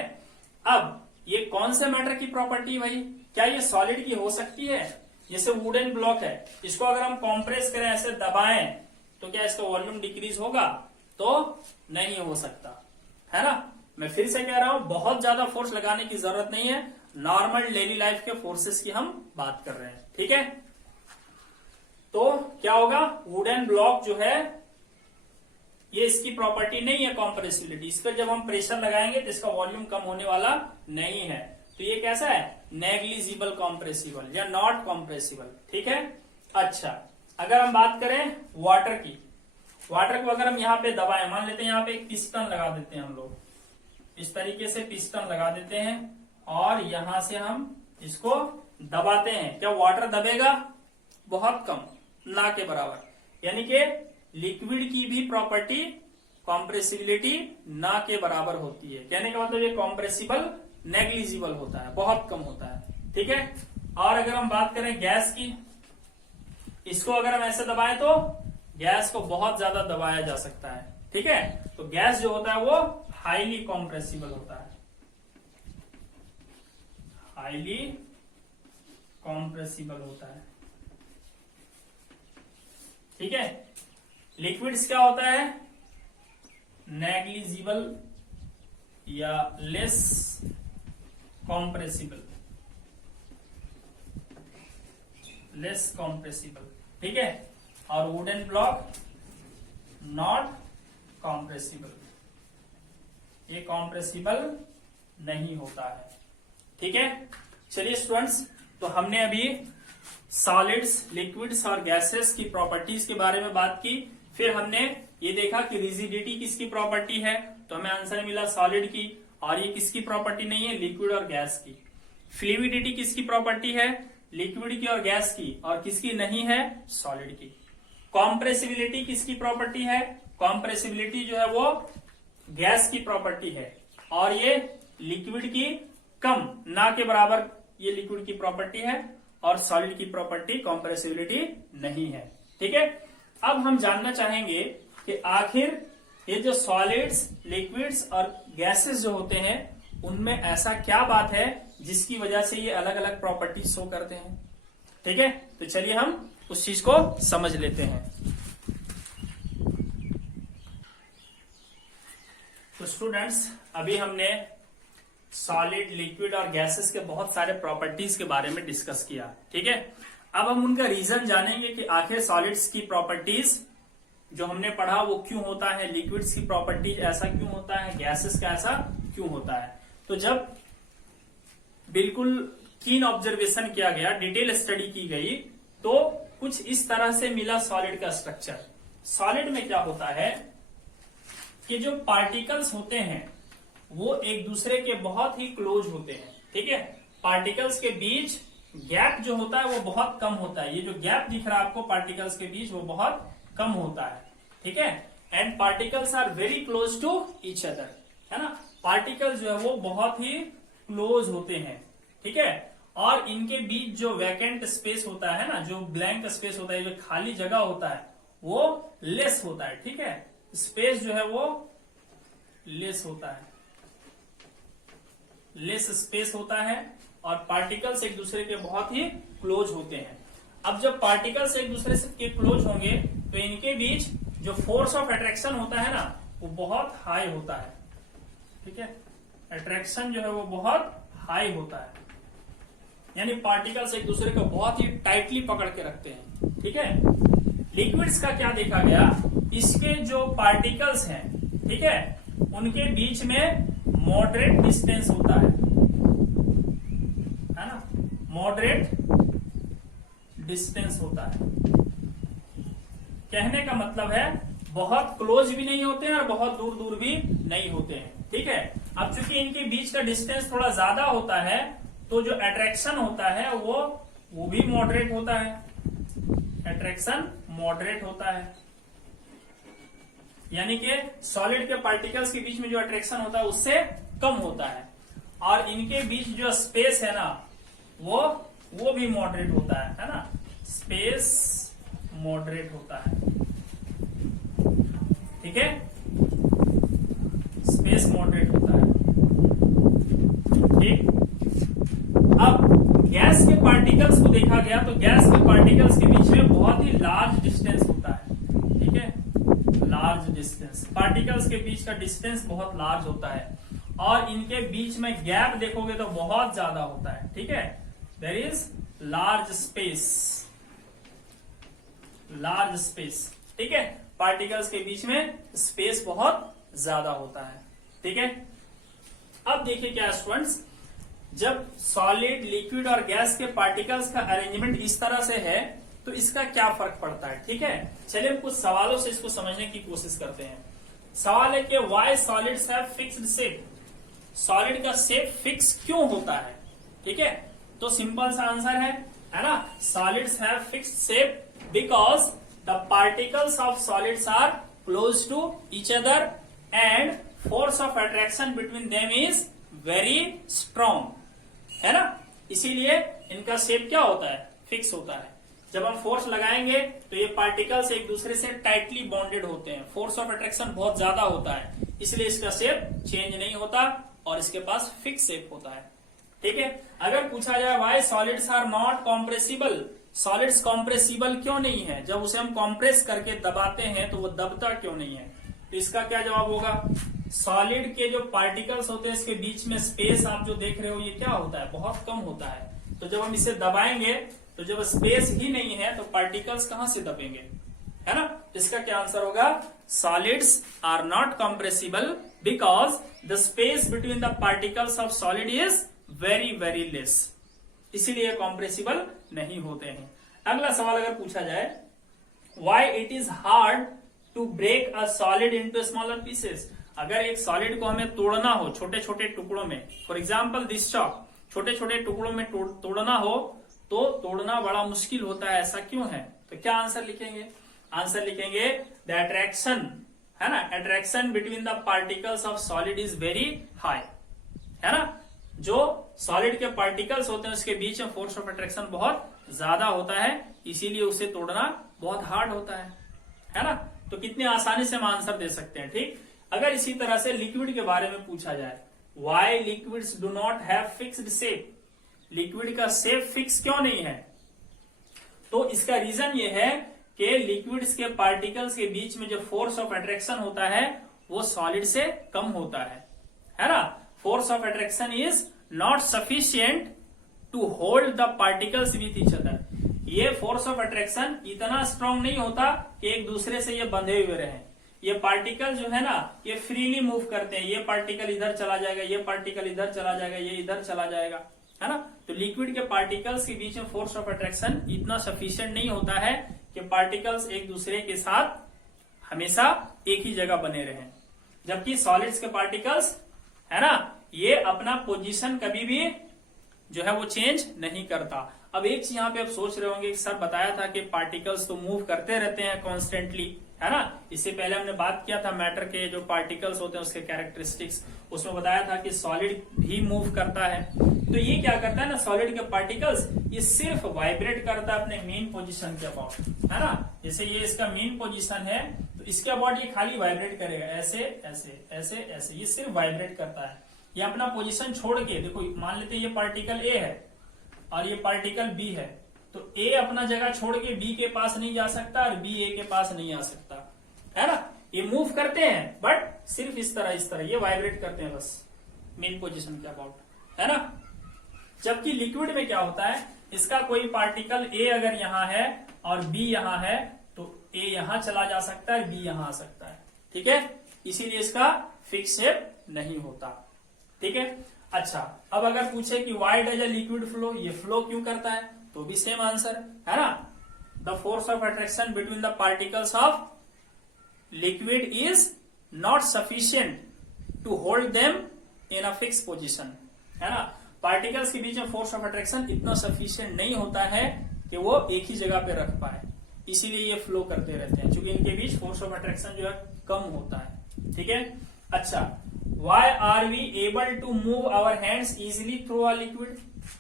अब ये कौन से मैटर की प्रॉपर्टी भाई? क्या ये सॉलिड की हो सकती है? जैसे वुडन ब्लॉक है, इसको अगर हम कॉम्प्रेस करें, ऐसे दबाएं, तो क्या इसका वॉल्यूम डिक्रीज होगा? तो नहीं हो सकता, है ना। मैं फिर से कह रहा हूं, बहुत ज्यादा फोर्स लगाने की जरूरत नहीं है, नॉर्मल डेली लाइफ के फोर्सेस की हम बात कर रहे हैं। ठीक है, तो क्या होगा, वुडन ब्लॉक जो है ये इसकी प्रॉपर्टी नहीं है कॉम्प्रेसिबिलिटी। इस पर जब हम प्रेशर लगाएंगे तो इसका वॉल्यूम कम होने वाला नहीं है। तो ये कैसा है? नेग्लिजिबल कॉम्प्रेसिबल या नॉट कॉम्प्रेसिबल। ठीक है, अच्छा, अगर हम बात करें वाटर की, वाटर को अगर हम यहाँ पे दबाएं, मान लेते हैं यहाँ पे एक पिस्टन लगा देते हैं हम लोग, इस तरीके से पिस्टन लगा देते हैं और यहां से हम इसको दबाते हैं, क्या वाटर दबेगा? बहुत कम, ना के बराबर। यानी कि लिक्विड की भी प्रॉपर्टी कॉम्प्रेसिबिलिटी ना के बराबर होती है। कहने का मतलब ये कॉम्प्रेसिबल नेग्लिजिबल होता है, बहुत कम होता है। ठीक है, और अगर हम बात करें गैस की, इसको अगर हम ऐसे दबाएं तो गैस को बहुत ज्यादा दबाया जा सकता है। ठीक है, तो गैस जो होता है वो हाईली कॉम्प्रेसिबल होता है, हाईली कॉम्प्रेसिबल होता है। ठीक है, लिक्विड्स क्या होता है? नेग्लिजिबल या लेस कॉम्प्रेसिबल, लेस कॉम्प्रेसिबल। ठीक है, और वुडन ब्लॉक नॉट कॉम्प्रेसिबल, ये कॉम्प्रेसिबल नहीं होता है। ठीक है, चलिए स्टूडेंट्स, तो हमने अभी सॉलिड्स, लिक्विड्स और गैसेस की प्रॉपर्टीज के बारे में बात की। फिर हमने ये देखा कि रिजिडिटी किसकी प्रॉपर्टी है, तो हमें आंसर मिला सॉलिड की, और ये किसकी प्रॉपर्टी नहीं है? लिक्विड और गैस की। फ्लूइडिटी किसकी प्रॉपर्टी है? लिक्विड की और गैस की, और किसकी नहीं है? सॉलिड की। कॉम्प्रेसिबिलिटी किसकी प्रॉपर्टी है? कॉम्प्रेसिबिलिटी जो है वो गैस की प्रॉपर्टी है, और ये लिक्विड की कम, ना के बराबर ये लिक्विड की प्रॉपर्टी है, और सॉलिड की प्रॉपर्टी कॉम्प्रेसिबिलिटी नहीं है। ठीक है, अब हम जानना चाहेंगे कि आखिर ये जो सॉलिड्स, लिक्विड्स और गैसेस जो होते हैं उनमें ऐसा क्या बात है जिसकी वजह से ये अलग अलग प्रॉपर्टीज शो करते हैं। ठीक है, तो चलिए हम उस चीज को समझ लेते हैं। तो स्टूडेंट्स, अभी हमने सॉलिड, लिक्विड और गैसेस के बहुत सारे प्रॉपर्टीज के बारे में डिस्कस किया। ठीक है, अब हम उनका रीजन जानेंगे कि आखिर सॉलिड्स की प्रॉपर्टीज जो हमने पढ़ा वो क्यों होता है, लिक्विड्स की प्रॉपर्टीज ऐसा क्यों होता है, गैसेस का ऐसा क्यों होता है। तो जब बिल्कुल कीन ऑब्जर्वेशन किया गया, डिटेल स्टडी की गई, तो कुछ इस तरह से मिला सॉलिड का स्ट्रक्चर। सॉलिड में क्या होता है कि जो पार्टिकल्स होते हैं वो एक दूसरे के बहुत ही क्लोज होते हैं। ठीक है, पार्टिकल्स के बीच गैप जो होता है वो बहुत कम होता है। ये जो गैप दिख रहा है आपको पार्टिकल्स के बीच, वो बहुत कम होता है। ठीक है, and particles are very close to each other, है ना। पार्टिकल्स जो है वो बहुत ही क्लोज होते हैं। ठीक है, और इनके बीच जो वैकेंट स्पेस होता है ना, जो ब्लैंक स्पेस होता है, जो खाली जगह होता है, वो लेस होता है। ठीक है, स्पेस जो है वो लेस होता है, लेस स्पेस होता है, और पार्टिकल्स एक दूसरे के बहुत ही क्लोज होते हैं। अब जब पार्टिकल्स एक दूसरे से के क्लोज होंगे तो इनके बीच जो फोर्स ऑफ अट्रैक्शन होता है ना, वो बहुत हाई होता है। ठीक है, अट्रैक्शन जो है वो बहुत हाई होता है, यानी पार्टिकल्स एक दूसरे को बहुत ही टाइटली पकड़ के रखते हैं। ठीक है, लिक्विड्स का क्या देखा गया, इसके जो पार्टिकल्स हैं, ठीक है, उनके बीच में मॉडरेट डिस्टेंस होता है ना, मॉडरेट डिस्टेंस होता है। कहने का मतलब है बहुत क्लोज भी नहीं होते हैं और बहुत दूर दूर भी नहीं होते हैं। ठीक है, अब चूंकि इनके बीच का डिस्टेंस थोड़ा ज्यादा होता है तो जो अट्रैक्शन होता है वो भी मॉडरेट होता है, अट्रैक्शन मॉडरेट होता है। यानी कि सॉलिड के पार्टिकल्स के बीच में जो अट्रैक्शन होता है उससे कम होता है, और इनके बीच जो स्पेस है ना वो भी मॉडरेट होता है ना, स्पेस मॉडरेट होता है। ठीक है, स्पेस मॉडरेट होता है। ठीक, अब गैस के पार्टिकल्स को देखा गया तो गैस के पार्टिकल्स के बीच में बहुत ही लार्ज डिस्टेंस होता है। ठीक है, लार्ज डिस्टेंस, पार्टिकल्स के बीच का डिस्टेंस बहुत लार्ज होता है, और इनके बीच में गैप देखोगे तो बहुत ज्यादा होता है। ठीक है, there is large space, large space. ठीक है, पार्टिकल्स के बीच में स्पेस बहुत ज्यादा होता है। ठीक है, अब देखिए क्या स्टूडेंट्स, जब सॉलिड, लिक्विड और गैस के पार्टिकल्स का अरेंजमेंट इस तरह से है तो इसका क्या फर्क पड़ता है। ठीक है, चलिए हम कुछ सवालों से इसको समझने की कोशिश करते हैं। सवाल है कि why solids have fixed shape, solid का शेप फिक्स क्यों होता है। ठीक है, तो सिंपल सा आंसर है ना, solids have fixed shape because the particles of solids are close to each other and force of attraction between them is very strong, है ना। इसीलिए इनका शेप क्या होता है, फिक्स होता है। जब हम फोर्स लगाएंगे तो ये पार्टिकल्स एक दूसरे से टाइटली बॉन्डेड होते हैं, फोर्स ऑफ अट्रैक्शन बहुत ज्यादा होता है, इसलिए इसका शेप चेंज नहीं होता और इसके पास फिक्स शेप होता है। ठीक है, अगर पूछा जाए why solids are not compressible, solids compressible क्यों नहीं है, जब उसे हम कॉम्प्रेस करके दबाते हैं तो वो दबता क्यों नहीं है, तो इसका क्या जवाब होगा, सॉलिड के जो पार्टिकल्स होते हैं इसके बीच में स्पेस आप जो देख रहे हो ये क्या होता है, बहुत कम होता है। तो जब हम इसे दबाएंगे तो जब स्पेस ही नहीं है तो पार्टिकल्स कहां से दबेंगे, है ना। इसका क्या आंसर होगा, solids are not compressible because the space between the particles of solid is very very less, इसीलिए कॉम्प्रेसिबल नहीं होते हैं। अगला सवाल अगर पूछा जाए, why it is hard to break a solid into smaller pieces, अगर एक सॉलिड को हमें तोड़ना हो छोटे छोटे टुकड़ों में, फॉर एग्जाम्पल दिस चॉक, छोटे छोटे टुकड़ों में तोड़ना हो तो तोड़ना बड़ा मुश्किल होता है, ऐसा क्यों है, तो क्या आंसर लिखेंगे, आंसर लिखेंगे द अट्रैक्शन, है ना, attraction between the particles of solid is very high, है ना। जो सॉलिड के पार्टिकल्स होते हैं उसके बीच में फोर्स ऑफ अट्रैक्शन बहुत ज्यादा होता है, इसीलिए उसे तोड़ना बहुत हार्ड होता है ना। तो कितने आसानी से हम आंसर दे सकते हैं। ठीक, अगर इसी तरह से लिक्विड के बारे में पूछा जाए, why liquids do not have fixed shape, liquid का शेप फिक्स क्यों नहीं है, तो इसका रीजन ये है कि लिक्विड्स के पार्टिकल्स के बीच में जो फोर्स ऑफ अट्रैक्शन होता है वो सॉलिड से कम होता है ना। Force of attraction is not sufficient to hold the particles with each other. ये फोर्स ऑफ अट्रैक्शन इतना स्ट्रांग नहीं होता कि एक दूसरे से ये बंधे हुए रहे। ये पार्टिकल जो है ना ये फ्रीली मूव करते हैं, ये पार्टिकल इधर चला जाएगा, ये पार्टिकल इधर चला जाएगा, ये इधर चला जाएगा, है ना। तो लिक्विड के पार्टिकल्स के बीच में फोर्स ऑफ अट्रैक्शन इतना सफिशिएंट नहीं होता है कि पार्टिकल्स एक दूसरे के साथ हमेशा एक ही जगह बने रहें। जबकि सॉलिड्स के पार्टिकल्स है ना ये अपना पोजीशन कभी भी जो है वो चेंज नहीं करता। अब एक चीज यहाँ पे आप सोच रहे होंगे, सर बताया था कि पार्टिकल्स तो मूव करते रहते हैं कॉन्स्टेंटली, है ना। इससे पहले हमने बात किया था मैटर के जो पार्टिकल्स होते हैं उसके कैरेक्टरिस्टिक्स, उसमें बताया था कि सॉलिड भी मूव करता है। तो ये क्या करता है ना, सॉलिड के पार्टिकल्स ये सिर्फ वाइब्रेट करता है अपने मेन पोजीशन के अबाउट, है ना। जैसे ये इसका मेन पोजीशन है तो इसके अबाउट ये खाली वाइब्रेट करेगा, ऐसे ऐसे ऐसे ऐसे, ये सिर्फ वाइब्रेट करता है। ये अपना पोजीशन छोड़ के, देखो मान लेते हैं ये पार्टिकल ए है और ये पार्टिकल बी है, तो ए अपना जगह छोड़ के बी के पास नहीं जा सकता और बी ए के पास नहीं आ सकता, है ना। ये मूव करते हैं बट सिर्फ इस तरह ये वाइब्रेट करते हैं बस मेन पोजीशन के अबाउट, है ना। जबकि लिक्विड में क्या होता है, इसका कोई पार्टिकल ए अगर यहां है और बी यहां है तो ए यहां चला जा सकता है, बी यहां आ सकता है, ठीक है। इसीलिए इसका फिक्स शेप नहीं होता, ठीक है। अच्छा, अब अगर पूछे कि why does a liquid flow, ये फ्लो क्यों करता है, तो भी सेम आंसर है ना। The force of attraction between the particles of liquid is not sufficient to hold them in a fix position, है ना। पार्टिकल्स के बीच में फोर्स ऑफ अट्रैक्शन इतना सफिशियंट नहीं होता है कि वो एक ही जगह पे रख पाए, इसीलिए ये फ्लो करते रहते हैं, क्योंकि इनके बीच फोर्स ऑफ अट्रैक्शन जो है कम होता है, ठीक है। अच्छा, why are we able to move our hands easily through a liquid,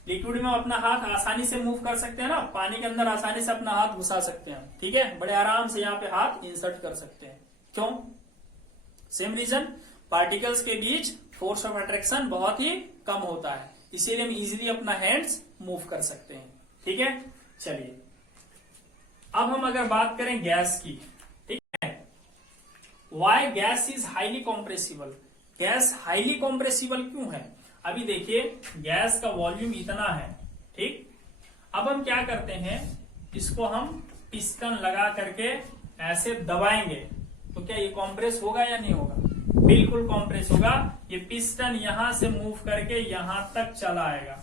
liquid में अपना हाथ आसानी से मूव कर सकते हैं ना, पानी के अंदर आसानी से अपना हाथ घुसा सकते हैं, ठीक है, बड़े आराम से यहाँ पे हाथ इंसर्ट कर सकते हैं। क्यों? सेम रीजन, पार्टिकल्स के बीच फोर्स ऑफ अट्रैक्शन बहुत ही कम होता है, इसीलिए हम इजिली अपना हैंड्स मूव कर सकते हैं, ठीक है। चलिए अब हम अगर बात करें गैस की, ठीक है, why gas is highly compressible, gas highly compressible क्यों है। अभी देखिए गैस का वॉल्यूम इतना है, ठीक। अब हम क्या करते हैं, इसको हम पिस्टन लगा करके ऐसे दबाएंगे तो क्या ये कॉम्प्रेस होगा या नहीं होगा, बिल्कुल कॉम्प्रेस होगा। ये पिस्टन यहां से मूव करके यहां तक चला आएगा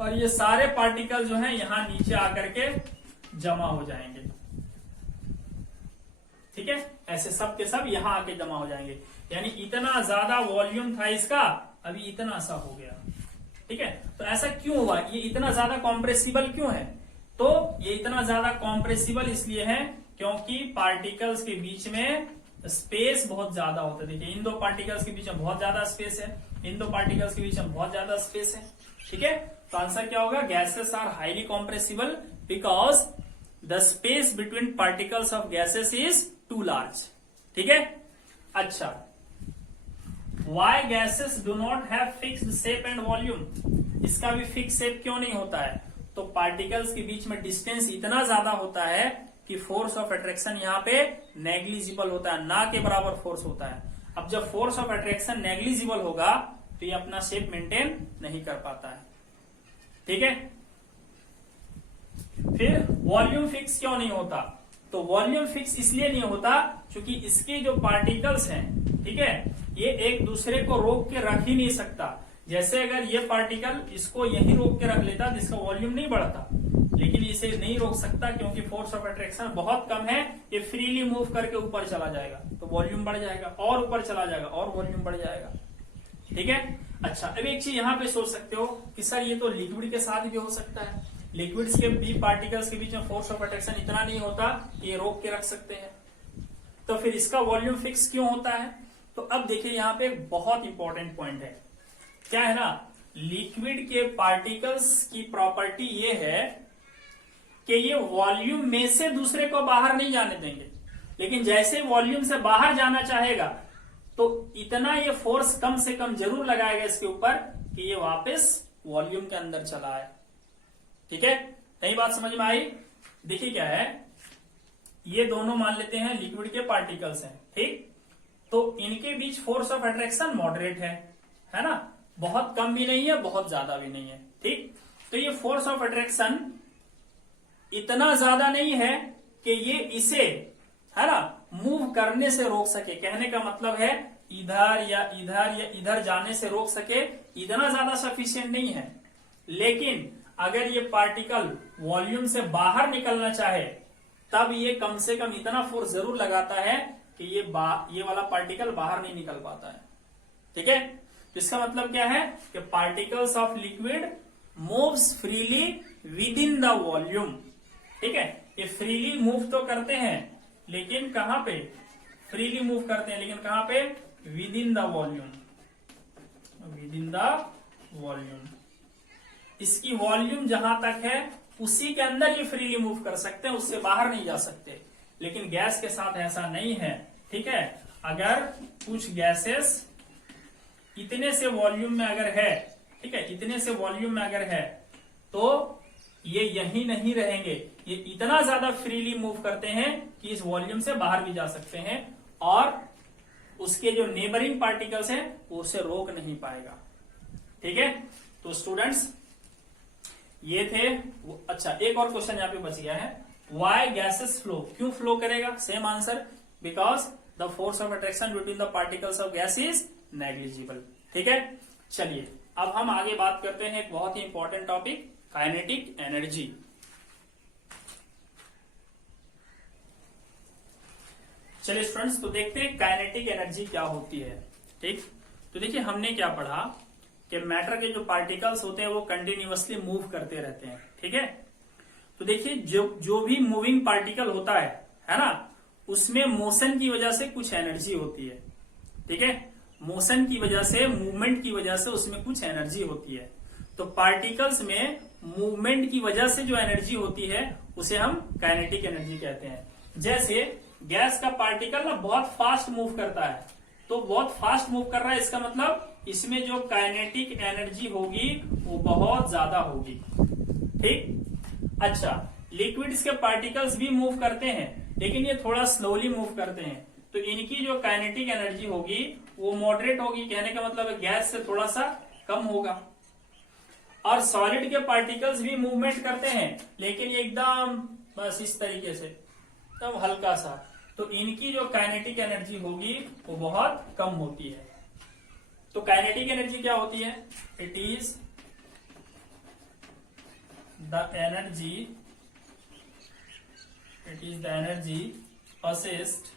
और ये सारे पार्टिकल जो हैं यहां नीचे आकर के जमा हो जाएंगे, ठीक है, ऐसे सब के सब यहां आके जमा हो जाएंगे। यानी इतना ज्यादा वॉल्यूम था इसका, अभी इतना सा हो गया, ठीक है। तो ऐसा क्यों हुआ, ये इतना ज्यादा कॉम्प्रेसिबल क्यों है, तो ये इतना ज्यादा कॉम्प्रेसिबल इसलिए है क्योंकि पार्टिकल्स के बीच में स्पेस बहुत ज्यादा होता है। देखिए इन दो पार्टिकल्स के बीच में बहुत ज्यादा स्पेस है, इन दो पार्टिकल्स के बीच में बहुत ज्यादा स्पेस है, ठीक है। तो आंसर क्या होगा, gases are highly compressible because the space between particles of gases is too large, ठीक है। अच्छा, why gases do not have fixed shape and volume, इसका भी फिक्स शेप क्यों नहीं होता है, तो पार्टिकल्स के बीच में डिस्टेंस इतना ज्यादा होता है कि फोर्स ऑफ अट्रैक्शन यहाँ पे नेग्लिजिबल होता है, ना के बराबर फोर्स होता है। अब जब फोर्स ऑफ अट्रैक्शन नेग्लिजिबल होगा तो ये अपना शेप मेंटेन नहीं कर पाता है, ठीक है। फिर वॉल्यूम फिक्स क्यों नहीं होता, तो वॉल्यूम फिक्स इसलिए नहीं होता क्योंकि इसके जो पार्टिकल्स हैं, ठीक है, ये एक दूसरे को रोक के रख ही नहीं सकता। जैसे अगर ये पार्टिकल इसको यहीं रोक के रख लेता जिसका वॉल्यूम नहीं बढ़ता, लेकिन इसे नहीं रोक सकता क्योंकि फोर्स ऑफ अट्रैक्शन बहुत कम है, ये फ्रीली मूव करके ऊपर चला जाएगा तो वॉल्यूम बढ़ जाएगा, और ऊपर चला जाएगा और वॉल्यूम बढ़ जाएगा, ठीक है। अच्छा, अब एक चीज यहाँ पे सोच सकते हो कि सर ये तो लिक्विड के साथ भी हो सकता है, लिक्विड्स के भी पार्टिकल्स के बीच में फोर्स ऑफ अट्रैक्शन इतना नहीं होता, ये रोक के रख सकते हैं, तो फिर इसका वॉल्यूम फिक्स क्यों होता है। तो अब देखिए यहाँ पे एक बहुत इंपॉर्टेंट पॉइंट है, क्या है ना, लिक्विड के पार्टिकल्स की प्रॉपर्टी ये है कि ये वॉल्यूम में से दूसरे को बाहर नहीं जाने देंगे, लेकिन जैसे वॉल्यूम से बाहर जाना चाहेगा तो इतना ये फोर्स कम से कम जरूर लगाएगा इसके ऊपर कि ये वापस वॉल्यूम के अंदर चला आए। ठीक है, नई बात समझ में आई? देखिए क्या है, ये दोनों मान लेते हैं लिक्विड के पार्टिकल्स हैं, ठीक, तो इनके बीच फोर्स ऑफ अट्रैक्शन मॉडरेट है ना, बहुत कम भी नहीं है बहुत ज्यादा भी नहीं है, ठीक। तो ये फोर्स ऑफ अट्रैक्शन इतना ज्यादा नहीं है कि ये इसे, है ना, मूव करने से रोक सके। कहने का मतलब है इधर या इधर या इधर जाने से रोक सके, इतना ज्यादा सफिशिएंट नहीं है। लेकिन अगर ये पार्टिकल वॉल्यूम से बाहर निकलना चाहे तब ये कम से कम इतना फोर्स जरूर लगाता है कि ये वाला पार्टिकल बाहर नहीं निकल पाता है। ठीक है, तो इसका मतलब क्या है कि particles of liquid moves freely with in the volume. ठीक है, ये फ्रीली मूव तो करते हैं लेकिन कहां पे? फ्रीली मूव करते हैं लेकिन कहां पे? With in the volume, with in the volume. इसकी वॉल्यूम जहां तक है उसी के अंदर ये फ्रीली मूव कर सकते हैं, उससे बाहर नहीं जा सकते। लेकिन गैस के साथ ऐसा नहीं है। ठीक है, अगर कुछ गैसेस इतने से वॉल्यूम में अगर है, ठीक है, इतने से वॉल्यूम में अगर है तो ये यहीं नहीं रहेंगे, ये इतना ज्यादा फ्रीली मूव करते हैं कि इस वॉल्यूम से बाहर भी जा सकते हैं और उसके जो नेबरिंग पार्टिकल्स हैं वो उसे रोक नहीं पाएगा। ठीक है, तो स्टूडेंट्स ये थे। अच्छा, एक और क्वेश्चन यहाँ पे बच गया है, वाई गैसेस फ्लो, क्यों फ्लो करेगा? Same answer, because the force of attraction between the particles of gas is negligible. ठीक है, चलिए अब हम आगे बात करते हैं एक बहुत ही इंपॉर्टेंट टॉपिक, काइनेटिक एनर्जी। चलिए स्टूडेंट्स, तो देखते हैं काइनेटिक एनर्जी क्या होती है। ठीक, तो देखिए हमने क्या पढ़ा कि मैटर के जो पार्टिकल्स होते हैं वो कंटिन्यूअसली मूव करते रहते हैं। ठीक है, तो देखिए जो भी मूविंग पार्टिकल होता है ना, उसमें मोशन की वजह से कुछ एनर्जी होती है। ठीक है, मोशन की वजह से, मूवमेंट की वजह से उसमें कुछ एनर्जी होती है। तो पार्टिकल्स में मूवमेंट की वजह से जो एनर्जी होती है उसे हम काइनेटिक एनर्जी कहते हैं। जैसे गैस का पार्टिकल ना बहुत फास्ट मूव करता है, तो बहुत फास्ट मूव कर रहा है, इसका मतलब इसमें जो काइनेटिक एनर्जी होगी वो बहुत ज्यादा होगी। ठीक, अच्छा, लिक्विड्स के पार्टिकल्स भी मूव करते हैं लेकिन ये थोड़ा स्लोली मूव करते हैं, तो इनकी जो काइनेटिक एनर्जी होगी वो मॉडरेट होगी। कहने का मतलब है गैस से थोड़ा सा कम होगा। और सॉलिड के पार्टिकल्स भी मूवमेंट करते हैं लेकिन एकदम बस इस तरीके से, एकदम हल्का सा, तो इनकी जो काइनेटिक एनर्जी होगी वो बहुत कम होती है। तो काइनेटिक एनर्जी क्या होती है? It is the energy, it is the energy possessed,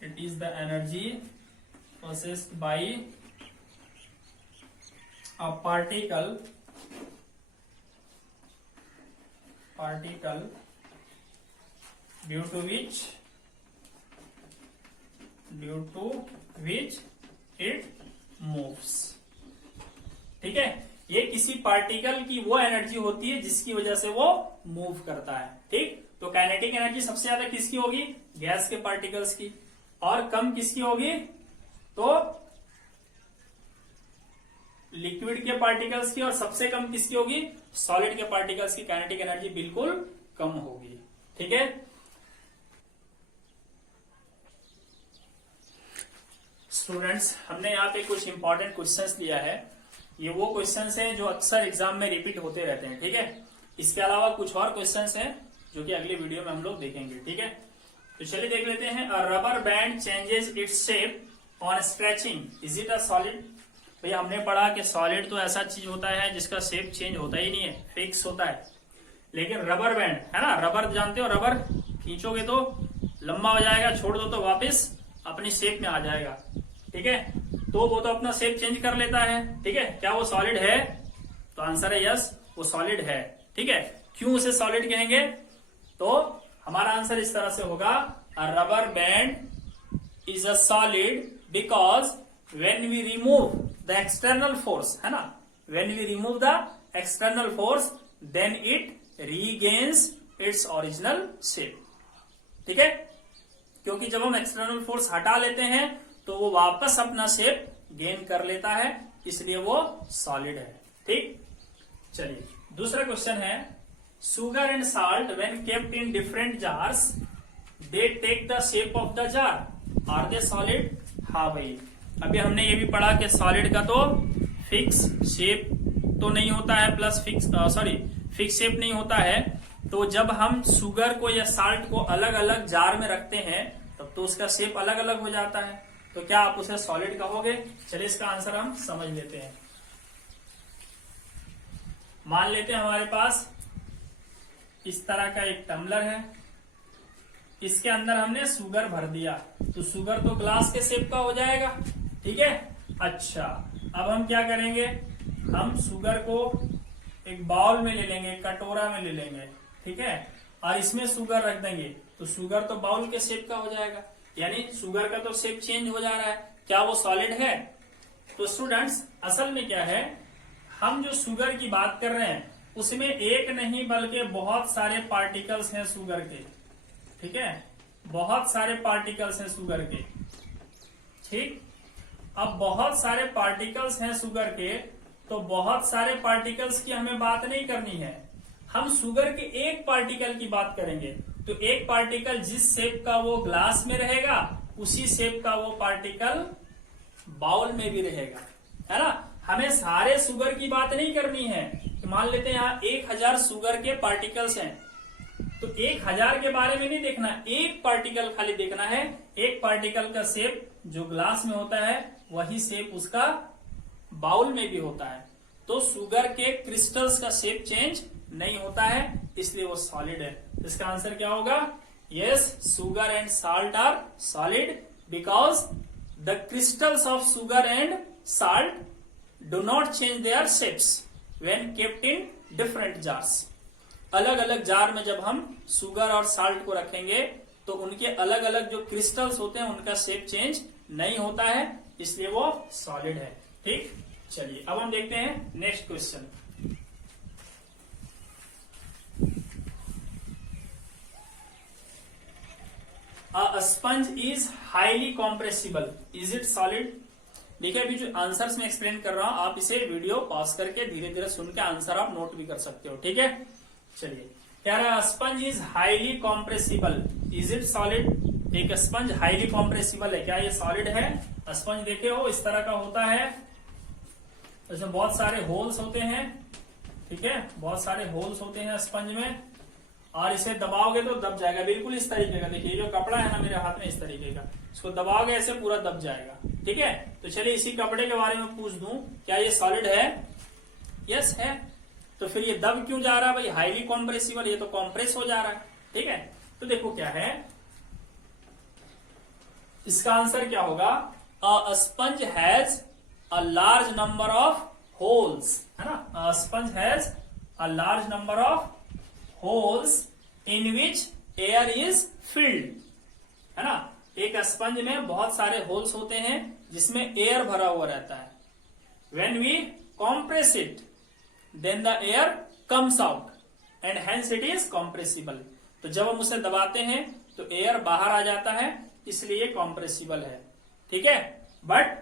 it is the energy possessed by a particle due to which it moves। ठीक है, ये किसी पार्टिकल की वो एनर्जी होती है जिसकी वजह से वो मूव करता है। ठीक, तो काइनेटिक एनर्जी सबसे ज्यादा किसकी होगी? गैस के पार्टिकल्स की, और कम किसकी होगी? तो लिक्विड के पार्टिकल्स की, और सबसे कम किसकी होगी? सॉलिड के पार्टिकल्स की काइनेटिक एनर्जी बिल्कुल कम होगी। ठीक है, स्टूडेंट्स हमने यहाँ पे कुछ इंपॉर्टेंट क्वेश्चंस लिया है। ये वो क्वेश्चंस हैं जो अक्सर एग्जाम में रिपीट होते रहते हैं। ठीक है, इसके अलावा कुछ और क्वेश्चंस हैं जो कि अगले वीडियो में हम लोग देखेंगे। ठीक है, तो चलिए देख लेते हैं। अ rubber band changes its shape on stretching, is it a solid? भैया हमने पढ़ा कि सॉलिड तो ऐसा चीज होता है जिसका शेप चेंज होता ही नहीं है, फिक्स होता है। लेकिन रबर बैंड है ना, रबर जानते हो, रबर खींचोगे तो लंबा हो जाएगा, छोड़ दो तो वापस अपनी शेप में आ जाएगा। ठीक है, तो वो तो अपना शेप चेंज कर लेता है। ठीक है, क्या वो सॉलिड है? तो आंसर है यस, वो सॉलिड है। ठीक है, क्यों उसे सॉलिड कहेंगे? तो हमारा आंसर इस तरह से होगा, a rubber band is a solid because when we remove the external force, है ना, when we remove the external force then it regains its original shape. ठीक है, क्योंकि जब हम एक्सटर्नल फोर्स हटा लेते हैं तो वो वापस अपना शेप गेन कर लेता है, इसलिए वो सॉलिड है। ठीक, चलिए दूसरा क्वेश्चन है, sugar and salt when kept in different jars they take the shape of the jar, are they solid? हाँ भाई, अभी हमने ये भी पढ़ा कि सॉलिड का तो फिक्स शेप तो नहीं होता है, प्लस फिक्स शेप नहीं होता है। तो जब हम शुगर को या साल्ट को अलग अलग जार में रखते हैं तब तो उसका शेप अलग अलग हो जाता है, तो क्या आप उसे सॉलिड कहोगे? चलिए इसका आंसर हम समझ लेते हैं। मान लेते हैं हमारे पास इस तरह का एक टम्बलर है, इसके अंदर हमने शुगर भर दिया, तो शुगर तो ग्लास के शेप का हो जाएगा। ठीक है, अच्छा अब हम क्या करेंगे, हम शुगर को एक बाउल में ले लेंगे, कटोरा में ले लेंगे, ठीक है, और इसमें शुगर रख देंगे, तो शुगर तो बाउल के शेप का हो जाएगा, यानी शुगर का तो शेप चेंज हो जा रहा है। क्या वो सॉलिड है? तो स्टूडेंट्स असल में क्या है, हम जो शुगर की बात कर रहे हैं उसमें एक नहीं बल्कि बहुत सारे पार्टिकल्स हैं शुगर के। ठीक है, बहुत सारे पार्टिकल्स हैं शुगर के। ठीक, अब बहुत सारे पार्टिकल्स हैं शुगर के, तो बहुत सारे पार्टिकल्स की हमें बात नहीं करनी है, हम शुगर के एक पार्टिकल की बात करेंगे। तो एक पार्टिकल जिस शेप का वो ग्लास में रहेगा उसी शेप का वो पार्टिकल बाउल में भी रहेगा, है ना। हमें सारे शुगर की बात नहीं करनी है। तो मान लेते हैं यहाँ 1000 शुगर के पार्टिकल्स हैं, तो 1000 के बारे में नहीं देखना, एक पार्टिकल खाली देखना है। एक पार्टिकल का शेप जो ग्लास में होता है वही शेप उसका बाउल में भी होता है। तो शुगर के क्रिस्टल्स का शेप चेंज नहीं होता है, इसलिए वो सॉलिड है। इसका आंसर क्या होगा? Yes, sugar and salt are solid because the crystals of sugar and salt do not change their shapes when kept in different jars. अलग अलग जार में जब हम शुगर और साल्ट को रखेंगे तो उनके अलग अलग जो क्रिस्टल्स होते हैं उनका शेप चेंज नहीं होता है, इसलिए वो सॉलिड है। ठीक, चलिए अब हम देखते हैं next question. A sponge is highly compressible. Is it solid? देखिए अभी जो आंसर्स में एक्सप्लेन कर रहा हूं, आप इसे वीडियो पॉज करके धीरे धीरे सुन के आंसर आप नोट भी कर सकते हो। ठीक है, चलिए कह रहा है sponge is highly compressible, is it solid? एक स्पंज हाईली कॉम्प्रेसिबल है, क्या ये सॉलिड है? स्पंज देखे हो इस तरह का होता है, इसमें बहुत सारे होल्स होते हैं। ठीक है, बहुत सारे होल्स होते हैं स्पंज में, और इसे दबाओगे तो दब जाएगा, बिल्कुल इस तरीके का। देखिए जो कपड़ा है ना मेरे हाथ में, इस तरीके का, इसको दबाओगे ऐसे पूरा दब जाएगा। ठीक है, तो चलिए इसी कपड़े के बारे में पूछ दूं, क्या ये सॉलिड है? यस है। तो फिर ये दब क्यों जा रहा है भाई? हाईली कॉम्प्रेसिबल, ये तो कॉम्प्रेस हो जा रहा है। ठीक है, तो देखो क्या है, इसका आंसर क्या होगा? अ sponge has a large number of holes, है ना। अ sponge has a large number of holes in which air is filled, है ना। एक स्पंज में बहुत सारे होल्स होते हैं जिसमें एयर भरा हुआ रहता है। When we compress it then the air comes out and hence it is compressible. तो जब हम उसे दबाते हैं तो एयर बाहर आ जाता है, इसलिए कॉम्प्रेसिबल है। ठीक है, बट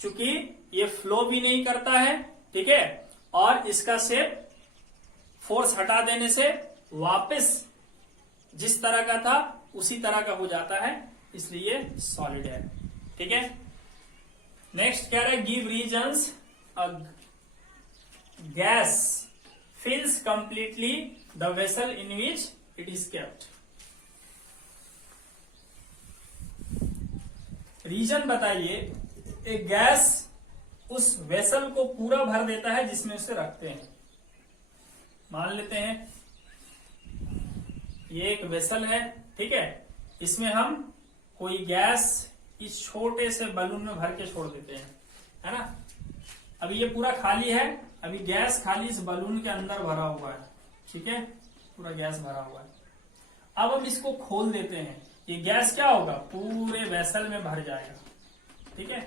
चूंकि ये फ्लो भी नहीं करता है, ठीक है, और इसका शेप फोर्स हटा देने से वापस जिस तरह का था उसी तरह का हो जाता है, इसलिए सॉलिड है। ठीक है, नेक्स्ट क्या है, give reasons a gas fills completely the vessel in which it is kept. Reason बताइए, एक गैस उस वेसल को पूरा भर देता है जिसमें उसे रखते हैं। मान लेते हैं ये एक वेसल है, ठीक है, इसमें हम कोई गैस इस छोटे से बलून में भर के छोड़ देते हैं, है ना। अभी ये पूरा खाली है, अभी गैस खाली इस बलून के अंदर भरा हुआ है, ठीक है, पूरा गैस भरा हुआ है। अब हम इसको खोल देते हैं, ये गैस क्या होगा, पूरे वेसल में भर जाएगा। ठीक है,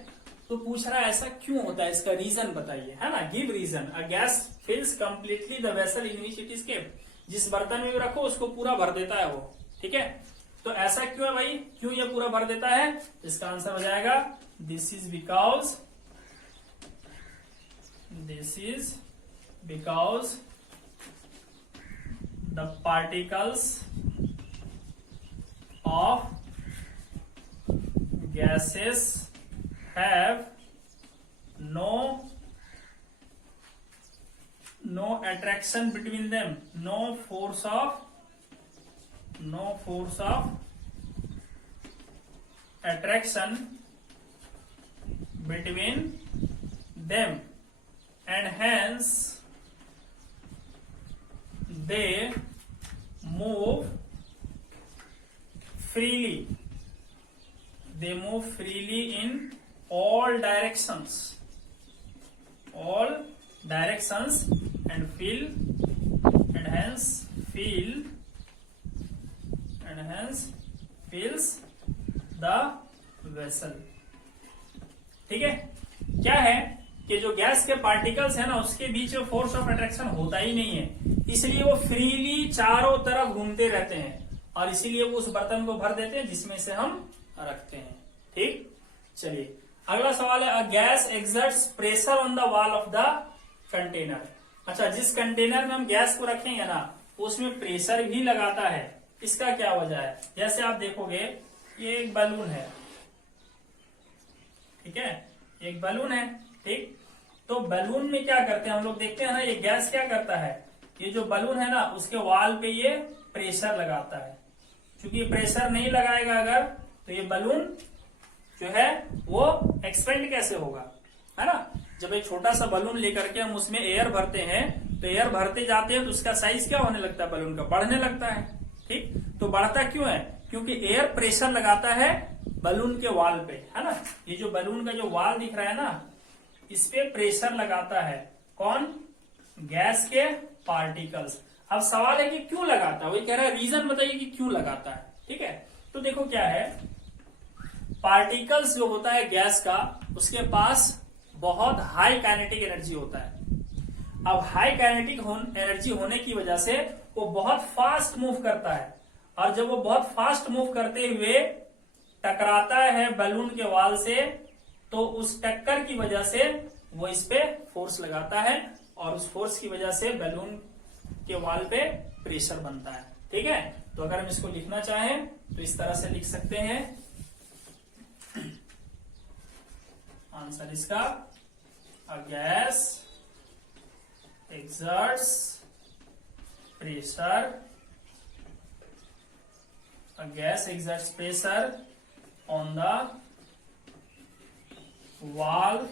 तो पूछ रहा है ऐसा क्यों होता है, इसका रीजन बताइए, है ना, give reason. A gas fills completely the vessel in which it is kept, जिस बर्तन में भी रखो उसको पूरा भर देता है वो, ठीक है। तो ऐसा क्यों है भाई, क्यों ये पूरा भर देता है, इसका आंसर हो जाएगा this is because the particles of gases have no attraction between them, no force of attraction between them, and hence they move freely in all directions and hence fills the vessel। ठीक है, क्या है कि जो gas के particles है ना उसके बीच में फोर्स ऑफ अट्रैक्शन होता ही नहीं है, इसलिए वो फ्रीली चारों तरफ घूमते रहते हैं और इसीलिए वो उस बर्तन को भर देते हैं जिसमें से हम रखते हैं। ठीक, चलिए अगला सवाल है, a gas exerts pressure on the wall of the container. अच्छा, जिस कंटेनर में हम गैस को रखेंगे ना उसमें प्रेशर भी लगाता है, इसका क्या वजह है। जैसे आप देखोगे ये एक बलून है, ठीक है, एक बलून है, ठीक, तो बलून में क्या करते हैं हम लोग देखते हैं ना, ये गैस क्या करता है, ये जो बलून है ना उसके वॉल पे ये प्रेशर लगाता है, क्योंकि प्रेशर नहीं लगाएगा अगर तो ये बलून जो है वो एक्सपेंड कैसे होगा, है ना। जब एक छोटा सा बलून लेकर के हम उसमें एयर भरते हैं तो एयर भरते जाते हैं तो उसका साइज क्या होने लगता है, बलून का बढ़ने लगता है। ठीक, तो बढ़ता क्यों है, क्योंकि एयर प्रेशर लगाता है बलून के वॉल पे, है ना। ये जो बलून का जो वॉल दिख रहा है ना इस पे प्रेशर लगाता है कौन, गैस के पार्टिकल्स। अब सवाल है कि क्यों लगाता है, वही कह रहा है रीजन बताइए कि क्यों लगाता है। ठीक है, तो देखो क्या है, पार्टिकल्स जो होता है गैस का उसके पास बहुत हाई काइनेटिक एनर्जी होता है। अब हाई काइनेटिक एनर्जी होने की वजह से वो बहुत फास्ट मूव करता है, और जब वो बहुत फास्ट मूव करते हुए टकराता है बलून के वॉल से तो उस टक्कर की वजह से वो इस पे फोर्स लगाता है और उस फोर्स की वजह से बलून के वॉल पे प्रेशर बनता है। ठीक है, तो अगर हम इसको लिखना चाहें तो इस तरह से लिख सकते हैं, आंसर इसका, a gas exerts pressure, a gas exerts pressure on the wall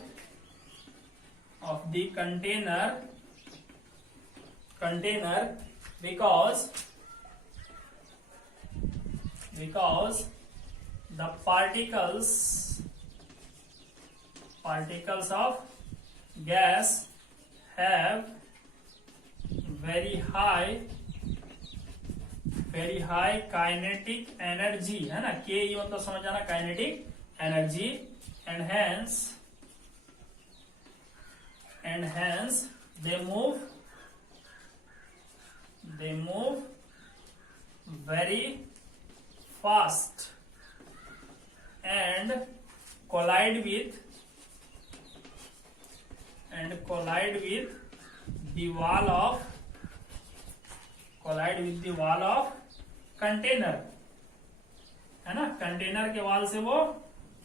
of the container because the particles of gas have very high kinetic energy, है ना, के ये मतलब समझ आना, kinetic energy, and hence they move very fast and collide with the wall of container, है ना, container के वॉल से वो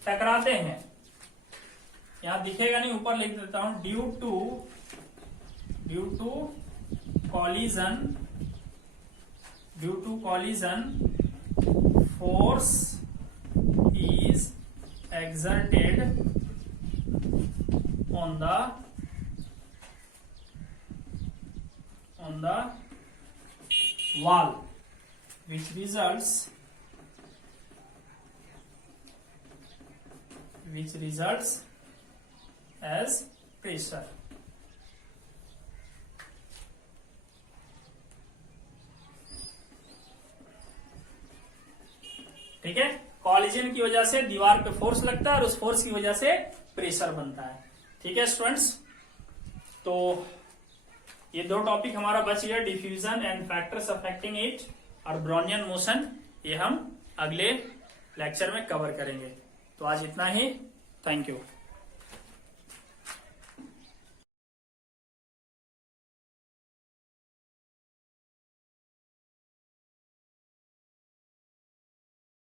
टकराते हैं। यहां दिखेगा नहीं, ऊपर लिख देता हूं, due to collision force is exerted on the wall, which results as pressure। ठीक है, कॉलिजन की वजह से दीवार पे फोर्स लगता है और उस फोर्स की वजह से प्रेशर बनता है। ठीक है स्टूडेंट्स, तो ये दो टॉपिक हमारा बच गया, diffusion and factors affecting it और ब्रोनियन मोशन, ये हम अगले लेक्चर में कवर करेंगे। तो आज इतना ही, थैंक यू।